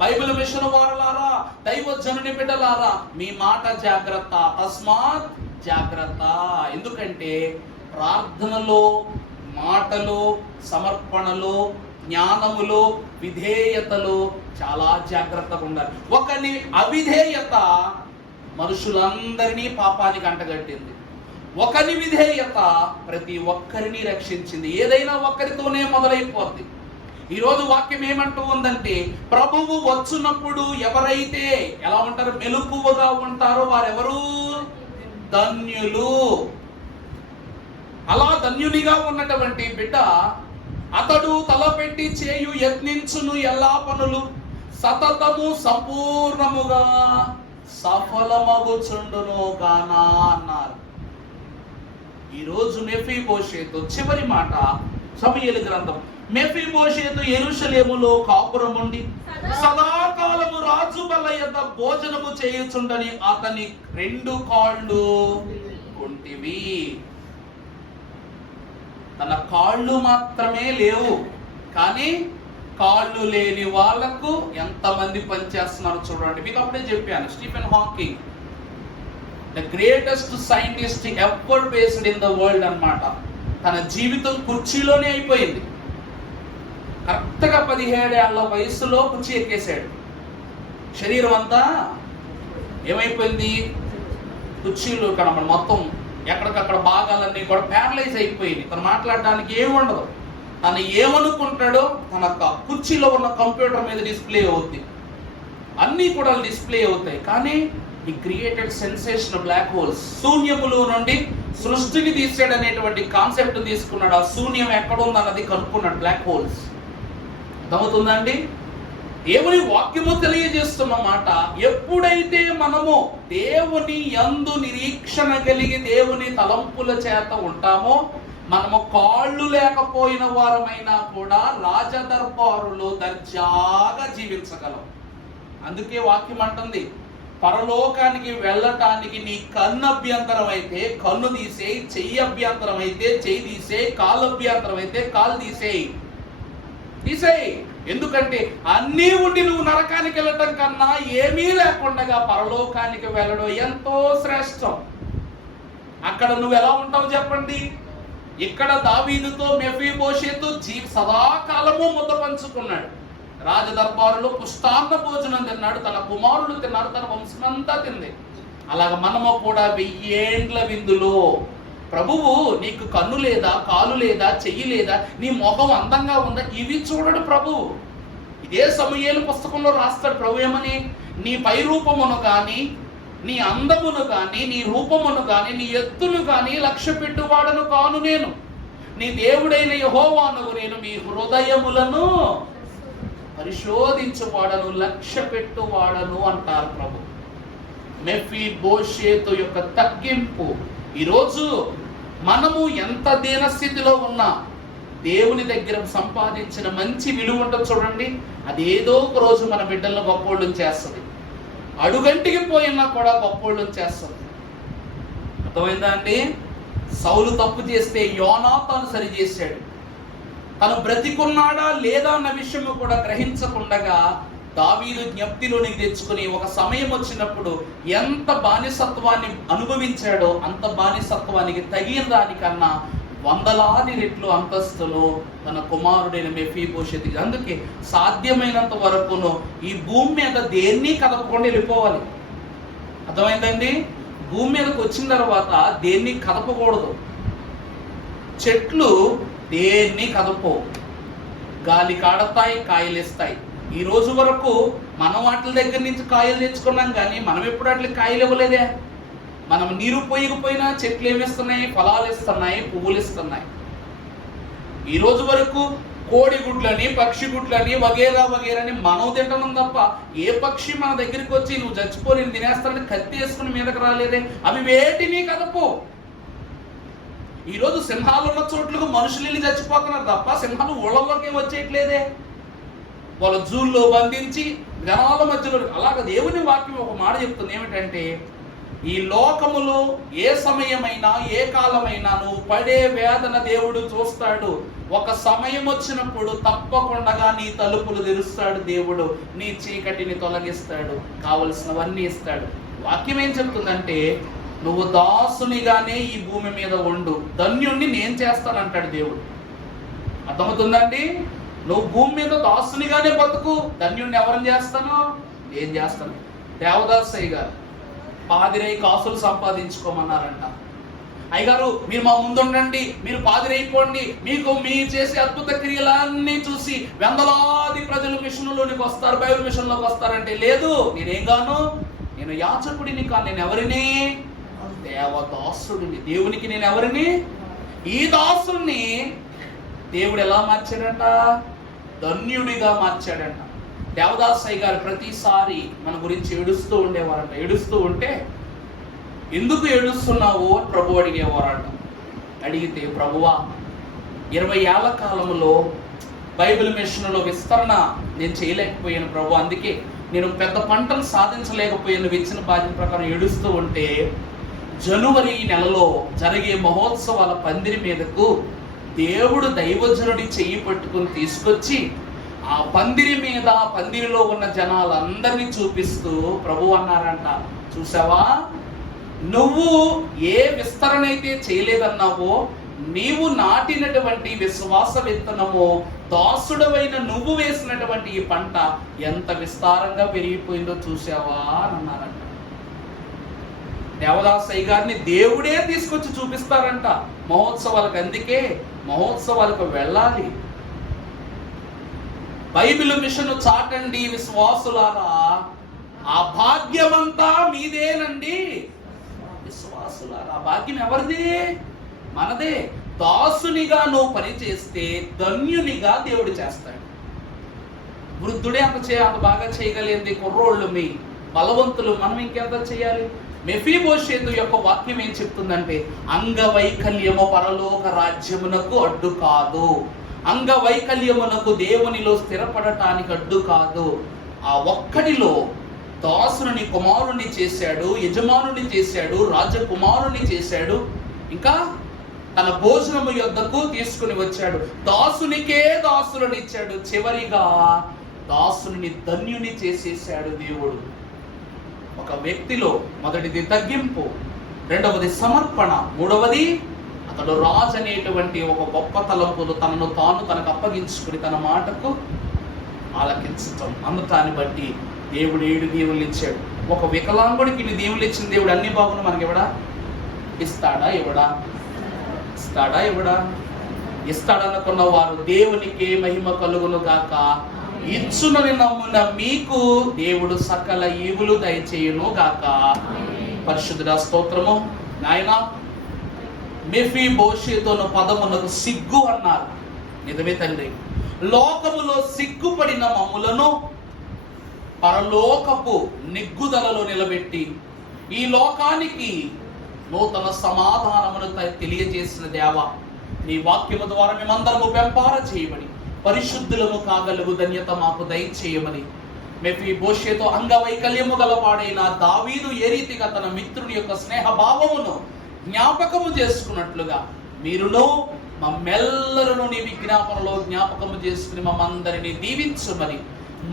బైబిల్ మిషన్ వారలారా, దైవజనుని బిడ్డలారా, మీ మాట జాగ్రత్త, తస్మాత్ జాగ్రత్త. ఎందుకంటే ప్రార్థనలో, మాటలో, సమర్పణలో జ్ఞానములో, విధేయతలో చాలా జాగ్రత్తగా ఉండాలి. ఒకని అవిధేయత మనుషులందరినీ పాపానికి అంటగట్టింది. ఒకని విధేయత ప్రతి ఒక్కరిని రక్షించింది. ఏదైనా ఒక్కరితోనే మొదలైపోద్ది. ఈరోజు వాక్యం ఏమంటూ ఉందంటే, ప్రభువు వచ్చినప్పుడు ఎవరైతే ఎలా ఉంటారో, మెలకువగా ఉంటారో వారెవరు? ధన్యులు. అలా ధన్యునిగా ఉన్నటువంటి బిడ్డ, అతడు తలపెట్టి చేయు యత్నించును ఎలా పనులు సతతము సంపూర్ణముగా సఫలమగుచుండును గానా అన్నారు. ఈరోజు మెఫీబోషెతు చివరి మాట సమూయేలు గ్రంథం. మెఫీబోషెతు యెరూషలేములో కాపురముండి సదాకాలము రాజు బల్ల యొద్ద భోజనము చేయుచుండని అతని 2 కాళ్ళు కొంటివి. తన కాళ్ళు మాత్రమే లేవు, కానీ కాళ్ళు లేని వాళ్లకు ఎంతమంది పనిచేస్తున్నారు చూడండి. మీకు అప్పుడే చెప్పాను, Stephen Hawking the greatest scientist ever based in the world అన్నమాట. తన జీవితం కుర్చీలోనే అయిపోయింది. కరెక్ట్గా 17 ఏళ్ల వయసులో కుర్చీ ఎక్కేశాడు. శరీరం అంతా ఏమైపోయింది? కుర్చీలు కనబడి మొత్తం ఎక్కడికక్కడ భాగాలన్నీ కూడా ప్యారలైజ్ అయిపోయింది. తను మాట్లాడడానికి ఏమి ఉండదు. తను ఏమనుకుంటాడో తన కుర్చీలో ఉన్న కంప్యూటర్ మీద డిస్ప్లే అవుద్ది, అన్నీ కూడా డిస్ప్లే అవుతాయి. కానీ ఈ క్రియేటెడ్ సెన్సేషన్ బ్లాక్ హోల్స్, శూన్యములో నుండి సృష్టిని తీసాడు అనేటువంటి కాన్సెప్ట్ తీసుకున్నాడు. ఆ శూన్యం ఎక్కడుంది అన్నది కనుక్కున్నాడు. Black holes. అర్థమవుతుందండి? దేవుని వాక్యము తెలియజేస్తున్న మాట, ఎప్పుడైతే మనము దేవుని యందు నిరీక్షణ కలిగి దేవుని తలంపుల చేత ఉంటామో, మనము కాళ్ళు లేకపోయిన వారమైనా కూడా రాజదర్బారులో దర్జాగా జీవించగలం. అందుకే వాక్యం అంటుంది, పరలోకానికి వెళ్ళటానికి నీ కన్ను అభ్యంతరం అయితే కన్ను తీసేయి, చెయ్యి అభ్యంతరం అయితే చెయ్యి తీసేయి, కాలు అభ్యంతరం అయితే కాలు తీసేయి. ఎందుకంటే అన్నీ ఉండి నువ్వు నరకానికి వెళ్ళటం కన్నా ఏమీ లేకుండా పరలోకానికి వెళ్ళడం ఎంతో శ్రేష్టం. అక్కడ నువ్వు ఎలా ఉంటావు చెప్పండి? ఇక్కడ దావీదుతో మెఫీబోషెతు సదాకాలము ముద్ద పంచుకున్నాడు. రాజదర్బారులో పుష్టాన్న భోజనం తిన్నాడు, తన కుమారులు తిన్నారు, తన వంశమంతా తింది. అలాగ మనము కూడా 1000 ఏండ్ల విందులో, ప్రభువు నీకు కన్ను లేదా, కాలు లేదా, చెయ్యి లేదా, నీ ముఖం అందంగా ఉందా, ఇవి చూడడు ప్రభువు. ఇదే సమూయేలు పుస్తకంలో రాస్తాడు ప్రభు ఏమని, నీ పై రూపమును కానీ, నీ అందమును కానీ, నీ రూపమును కానీ, నీ ఎత్తును కానీ లక్ష్య పెట్టువాడను కాను నేను, నీ దేవుడైన యెహోవాను నేను, మీ హృదయములను పరిశోధించువాడను, లక్ష్య పెట్టువాడను అంటారు ప్రభు. మెఫీబోషెతు యొక్క తగ్గింపు. ఈరోజు మనము ఎంత దీనస్థితిలో ఉన్నా దేవుని దగ్గర సంపాదించిన మంచి విలువ ఉంటుంది చూడండి, అదేదో ఒక రోజు మన బిడ్డలను గొప్పోళ్ళని చేస్తుంది. అడుగంటికి పోయినా కూడా గొప్పోళ్ళని చేస్తుంది. అర్థమైందా అండి? సౌలు తప్పు చేస్తే యోనాతాను సరి చేశాడు. తను బ్రతికున్నాడా లేదా అన్న విషయము కూడా గ్రహించకుండగా దావీదు జ్ఞప్తిలోనికి తెచ్చుకుని ఒక సమయం వచ్చినప్పుడు ఎంత బానిసత్వాన్ని అనుభవించాడో అంత బానిసత్వానికి తగిన దానికన్నా 100 రెట్లు అంతస్తులో తన కుమారుడైన మెఫీబోషెతుకి. అందుకే సాధ్యమైనంత వరకును ఈ భూమి మీద దేన్ని కదపకుండా వెళ్ళిపోవాలి. అర్థమైందండి? భూమి మీదకి వచ్చిన తర్వాత దేన్ని కదపకూడదు. చెట్లు దేన్ని కదపో, గాలి కాడతాయి, కాయలు ఇస్తాయి. ఈ రోజు వరకు మనం వాటి దగ్గర నుంచి కాయలు తెచ్చుకున్నాం, కానీ మనం ఎప్పుడు వాటికి కాయలు ఇవ్వలేదే. మనం నీరు పోయకపోయినా చెట్లు ఏమిస్తున్నాయి? ఫలాలు ఇస్తున్నాయి, పువ్వులు ఇస్తున్నాయి. ఈ రోజు వరకు కోడి గుడ్లని, పక్షి గుడ్లని, వగేరా వగేరని మనం తింటున్నాం తప్ప ఏ పక్షి మన దగ్గరికి వచ్చి నువ్వు చచ్చిపో నేను తినేస్తానని కత్తి వేసుకుని మీదకి రాలేదే. అవి వేటిని కదపో. ఈరోజు సింహాలు ఉన్న చోట్లకు మనుషులు వెళ్ళి చచ్చిపోతున్నారు తప్ప సింహాలు ఊళ్ళలోకి వచ్చేయట్లేదే. వాళ్ళ జూల్లో బంధించి జనాల మధ్యలో. అలాగ దేవుని వాక్యం ఒక మాట చెప్తుంది ఏమిటంటే, ఈ లోకములో ఏ సమయమైనా ఏ కాలమైనా నువ్వు పడే వేదన దేవుడు చూస్తాడు. ఒక సమయం వచ్చినప్పుడు తప్పకుండా నీ తలుపులు తెరుస్తాడు దేవుడు, నీ చీకటిని తొలగిస్తాడు, కావలసినవన్నీ ఇస్తాడు. వాక్యం ఏం చెప్తుందంటే, నువ్వు దాసునిగానే ఈ భూమి మీద ఉండు, ధన్యుణ్ణి నేను చేస్తానంటాడు దేవుడు. అర్థమవుతుందండి? నువ్వు భూమి మీద దాసునిగానే బతుకు, ధన్యుడిని ఎవరిని చేస్తాను? ఏం చేస్తాను? దేవదాసయ్య గారు పాదిరై కాసులు సంపాదించుకోమన్నారంట. అయ్యగారు మీరు మా ముందుండండి, మీరు పాదిరైపోండి, మీకు మీరు చేసే అద్భుత క్రియలన్నీ చూసి వందలాది ప్రజలు మిషన్లోనికి వస్తారు, బైబిల్ మిషన్లోకి వస్తారంటే, లేదు నేనేం గాను, నేను యాచకుడిని కాను. నేను ఎవరిని? దేవదాసుడిని. దేవునికి నేను ఎవరిని? ఈ దాసుని దేవుడు ఎలా మార్చాడంట? ధన్యుడిగా మార్చాడంట. దేవదాసయ్య గారు ప్రతిసారి మన గురించి ఏడుస్తూ ఉండేవారంట. ఏడుస్తూ ఉంటే ఎందుకు ఏడుస్తున్నావు అని ప్రభు అడిగేవారంట. అడిగితే, ప్రభువా 20 ఏళ్ల కాలంలో బైబిల్ మిషన్లో విస్తరణ నేను చేయలేకపోయాను ప్రభు, అందుకే నేను పెద్ద పంటలు సాధించలేకపోయాను, ఇచ్చిన బాధ్యత ప్రకారం ఏడుస్తూ ఉంటే జనవరి నెలలో జరిగే మహోత్సవాల పందిరి మీదకు దేవుడు దైవజనుడి చెయ్యి పట్టుకుని తీసుకొచ్చి ఆ పందిరి మీద, పందిరిలో ఉన్న జనాలందరినీ చూపిస్తూ ప్రభు అన్నారంట, చూసావా, నువ్వు ఏ విస్తరణ అయితే చేయలేదన్నావో, నీవు నాటినటువంటి విశ్వాస విత్తనము, దాసుడవైన నువ్వు వేసినటువంటి ఈ పంట ఎంత విస్తారంగా పెరిగిపోయిందో చూసావా అని అన్నారంట. దేవదాసయ్య గారిని దేవుడే తీసుకొచ్చి చూపిస్తారంట మహోత్సవాలకు. అందుకే మహోత్సవాలకు వెళ్ళాలి. బైబిల్ మిషన్ చాటండి విశ్వాసులారా, ఆ భాగ్యమంతా మీదేనండి. విశ్వాసులారా, భాగ్యం ఎవరిది? మనదే. దాసునిగా నువ్వు పని చేస్తే ధన్యునిగా దేవుడు చేస్తాడు. వృద్ధుడే అంత బాగా చేయగలిగింది, కుర్రోళ్ళు మీ బలవంతులు, మనం ఇంకెంత చేయాలి? మెఫీబోషేతు యొక్క వాక్యం ఏం చెప్తుందంటే, అంగవైకల్యము పరలోక రాజ్యమునకు అడ్డు కాదు, అంగవైకల్యమునకు దేవునిలో స్థిరపడటానికి అడ్డు కాదు. ఆ ఒక్కడిలో దాసుని కుమారుని చేశాడు, యజమానుని చేశాడు, రాజకుమారుని చేశాడు, ఇంకా తన భోజనము యొద్దకు తీసుకుని వచ్చాడు. దాసునికే దాసులను ఇచ్చాడు. చివరిగా దాసుని ధన్యుని చేసేసాడు దేవుడు. ఒక వ్యక్తిలో మొదటిది తగ్గింపు, రెండవది సమర్పణ, మూడవది అతడు రాజు అనేటువంటి ఒక గొప్ప తలంపులు తనను తాను తనకు అప్పగించుకుని తన మాటకు ఆలకించటం. అందుతాన్ని బట్టి దేవుడు 7 దీవులు ఇచ్చాడు. ఒక వికలాంగుడికి ఇన్ని దీవులు ఇచ్చిన దేవుడు అన్ని బాగున్నా మనకి ఇవ్వడా? ఇస్తాడా? ఇవ్వడా? ఇస్తాడా? ఇవ్వడా? ఇస్తాడనుకున్న వారు దేవునికే మహిమ కలుగును గాక. ఇచ్చునని నమ్మున మీకు దేవుడు సకల ఈవులు దయచేయును గాక. పరిశుద్ధుడా స్తోత్రము. నాయన, మెఫీబోషేతు పదమునకు సిగ్గు అన్నారు. నిజమే తండ్రి. లోకములో సిగ్గుపడిన మమ్ములను పరలోకపు నిగ్గుదలలో నిలబెట్టి ఈ లోకానికి నూతన సమాధానమును తెలియజేసిన దేవా, నీ వాక్యము ద్వారా మేమందరము వెంపార చేయబడి పరిశుద్ధులము కాగలుగు ధన్యత మాకు దయచేయమని, మెఫీబోషేతు అంగవైకల్యము గలవాడైన దావీదు ఏ రీతిగా తన మిత్రుని యొక్క స్నేహ భావమును జ్ఞాపకము చేసుకున్నట్లుగా మీరును మమ్మెల్లరూ నీ విజ్ఞాపనలో జ్ఞాపకము చేసుకుని మమ్మందరినీ దీవించుమని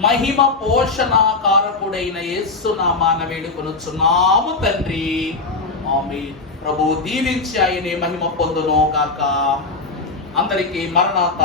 మహిమ పోషణాకారకుడైన యేసు నామాన వేడుకొనుచున్నాము తండ్రి. ఆమేన్. ప్రభు దీవించి ఆయనే మహిమ పొందును గాక. అందరికీ మరణాత.